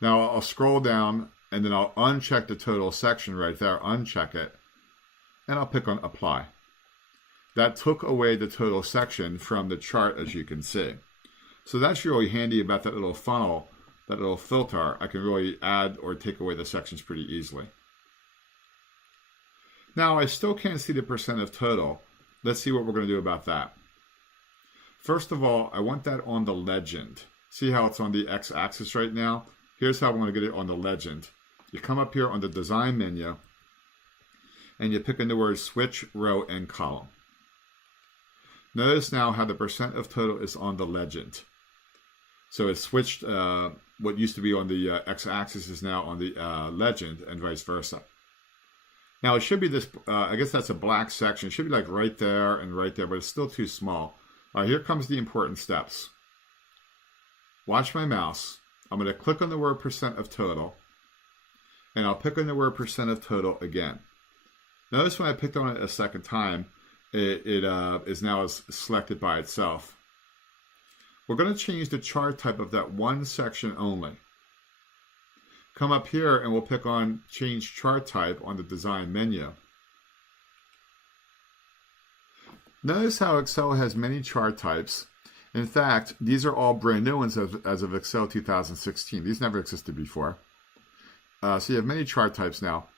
Now I'll scroll down and then I'll uncheck the total section right there, uncheck it, and I'll pick on apply. That took away the total section from the chart, as you can see. So that's really handy about that little funnel. That little filter, I can really add or take away the sections pretty easily. Now, I still can't see the percent of total. Let's see what we're going to do about that. First of all, I want that on the legend. See how it's on the x-axis right now? Here's how I'm going to get it on the legend. You come up here on the design menu, and you pick in the word switch row and column. Notice now how the percent of total is on the legend. So it's switched, what used to be on the x-axis is now on the legend and vice versa. Now it should be this, I guess that's a black section. It should be like right there and right there, but it's still too small. Here comes the important steps. Watch my mouse. I'm going to click on the word percent of total, and I'll pick on the word percent of total again. Notice when I picked on it a second time, it is now selected by itself. We're going to change the chart type of that one section only. Come up here and we'll pick on change chart type on the design menu. Notice how Excel has many chart types. In fact, these are all brand new ones as of Excel 2016. These never existed before. So you have many chart types now.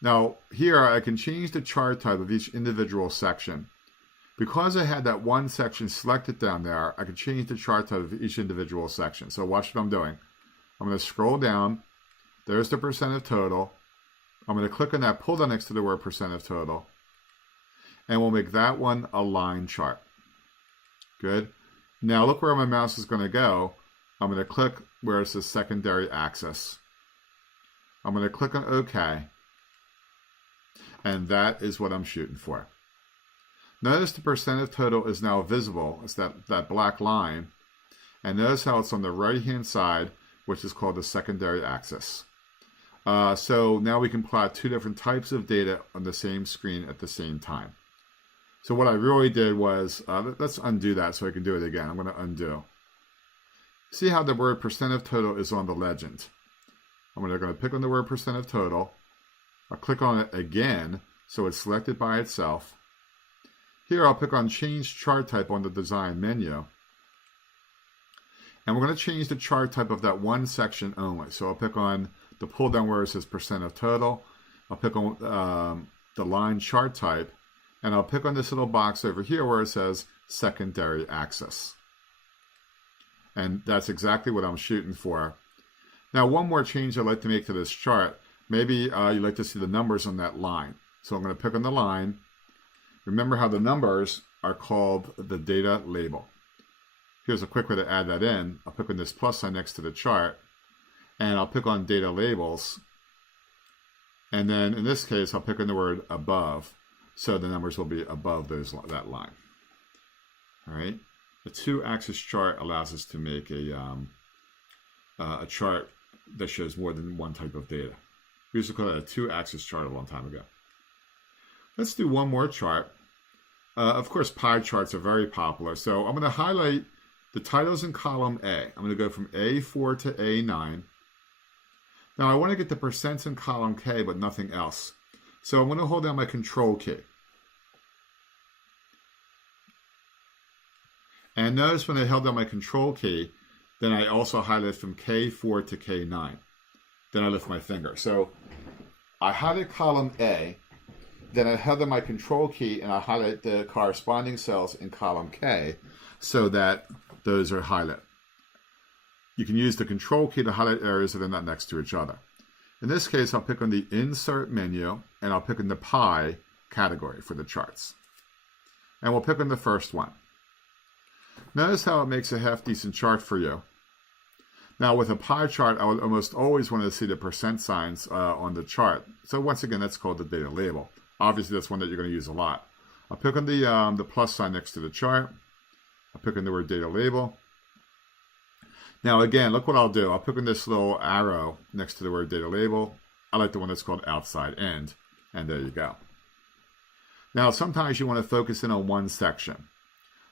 Now here I can change the chart type of each individual section. Because I had that one section selected down there, I can change the chart type of each individual section. So watch what I'm doing. I'm going to scroll down. There's the percent of total. I'm going to click on that pull down next to the word percent of total. And we'll make that one a line chart. Good. Now look where my mouse is going to go. I'm going to click where it says secondary axis. I'm going to click on OK. And that is what I'm shooting for. Notice the percent of total is now visible. It's that black line. And notice how it's on the right-hand side, which is called the secondary axis. So now we can plot two different types of data on the same screen at the same time. So what I really did was, let's undo that so I can do it again. I'm going to undo. See how the word percent of total is on the legend. I'm going to pick on the word percent of total. I'll click on it again so it's selected by itself. Here I'll pick on change chart type on the design menu. And we're going to change the chart type of that one section only. So I'll pick on the pull down where it says percent of total. I'll pick on the line chart type. And I'll pick on this little box over here where it says secondary axis. And that's exactly what I'm shooting for. Now, one more change I'd like to make to this chart. Maybe you'd like to see the numbers on that line. So I'm going to pick on the line. Remember how the numbers are called the data label. Here's a quick way to add that in. I'll pick on this plus sign next to the chart, and I'll pick on data labels. And then in this case, I'll pick on the word above. So the numbers will be above that line. All right. The 2-axis chart allows us to make a chart that shows more than one type of data. We used to call it a 2-axis chart a long time ago. Let's do one more chart. Of course, pie charts are very popular. So I'm going to highlight the titles in column A. I'm going to go from A4 to A9. Now I want to get the percents in column K, but nothing else. So I'm going to hold down my control key. And notice when I held down my control key, then I also highlight from K4 to K9. Then I lift my finger. So I highlight column A, then I held down my control key and I highlight the corresponding cells in column K so that those are highlighted. You can use the control key to highlight areas that are not next to each other. In this case, I'll pick on the insert menu and I'll pick on the pie category for the charts. And we'll pick on the first one. Notice how it makes a half-decent chart for you. Now with a pie chart, I would almost always want to see the percent signs on the chart. So once again, that's called the data label. Obviously, that's one that you're going to use a lot. I'll pick on the plus sign next to the chart. I'll pick on the word data label. Now again, look what I'll do. I'll pick on this little arrow next to the word data label. I like the one that's called outside end. And there you go. Now sometimes you want to focus in on one section.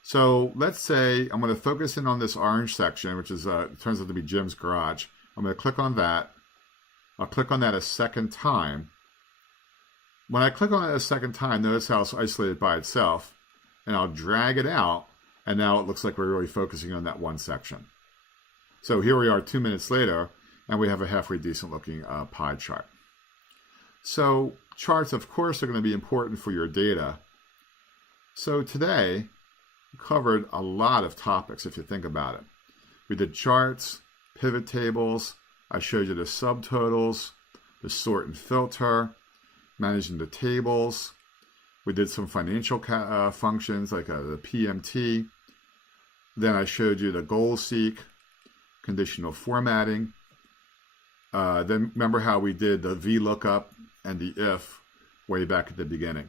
So let's say I'm going to focus in on this orange section, which is turns out to be Jim's garage. I'm going to click on that. I'll click on that a second time. When I click on it a second time, notice how it's isolated by itself. And I'll drag it out. And now it looks like we're really focusing on that one section. So here we are 2 minutes later, and we have a halfway decent looking pie chart. So charts, of course, are going to be important for your data. So today, we covered a lot of topics if you think about it. We did charts, pivot tables, I showed you the subtotals, the sort and filter, managing the tables. We did some financial functions like the PMT. Then I showed you the goal seek, conditional formatting. Then remember how we did the Vlookup and the if way back at the beginning.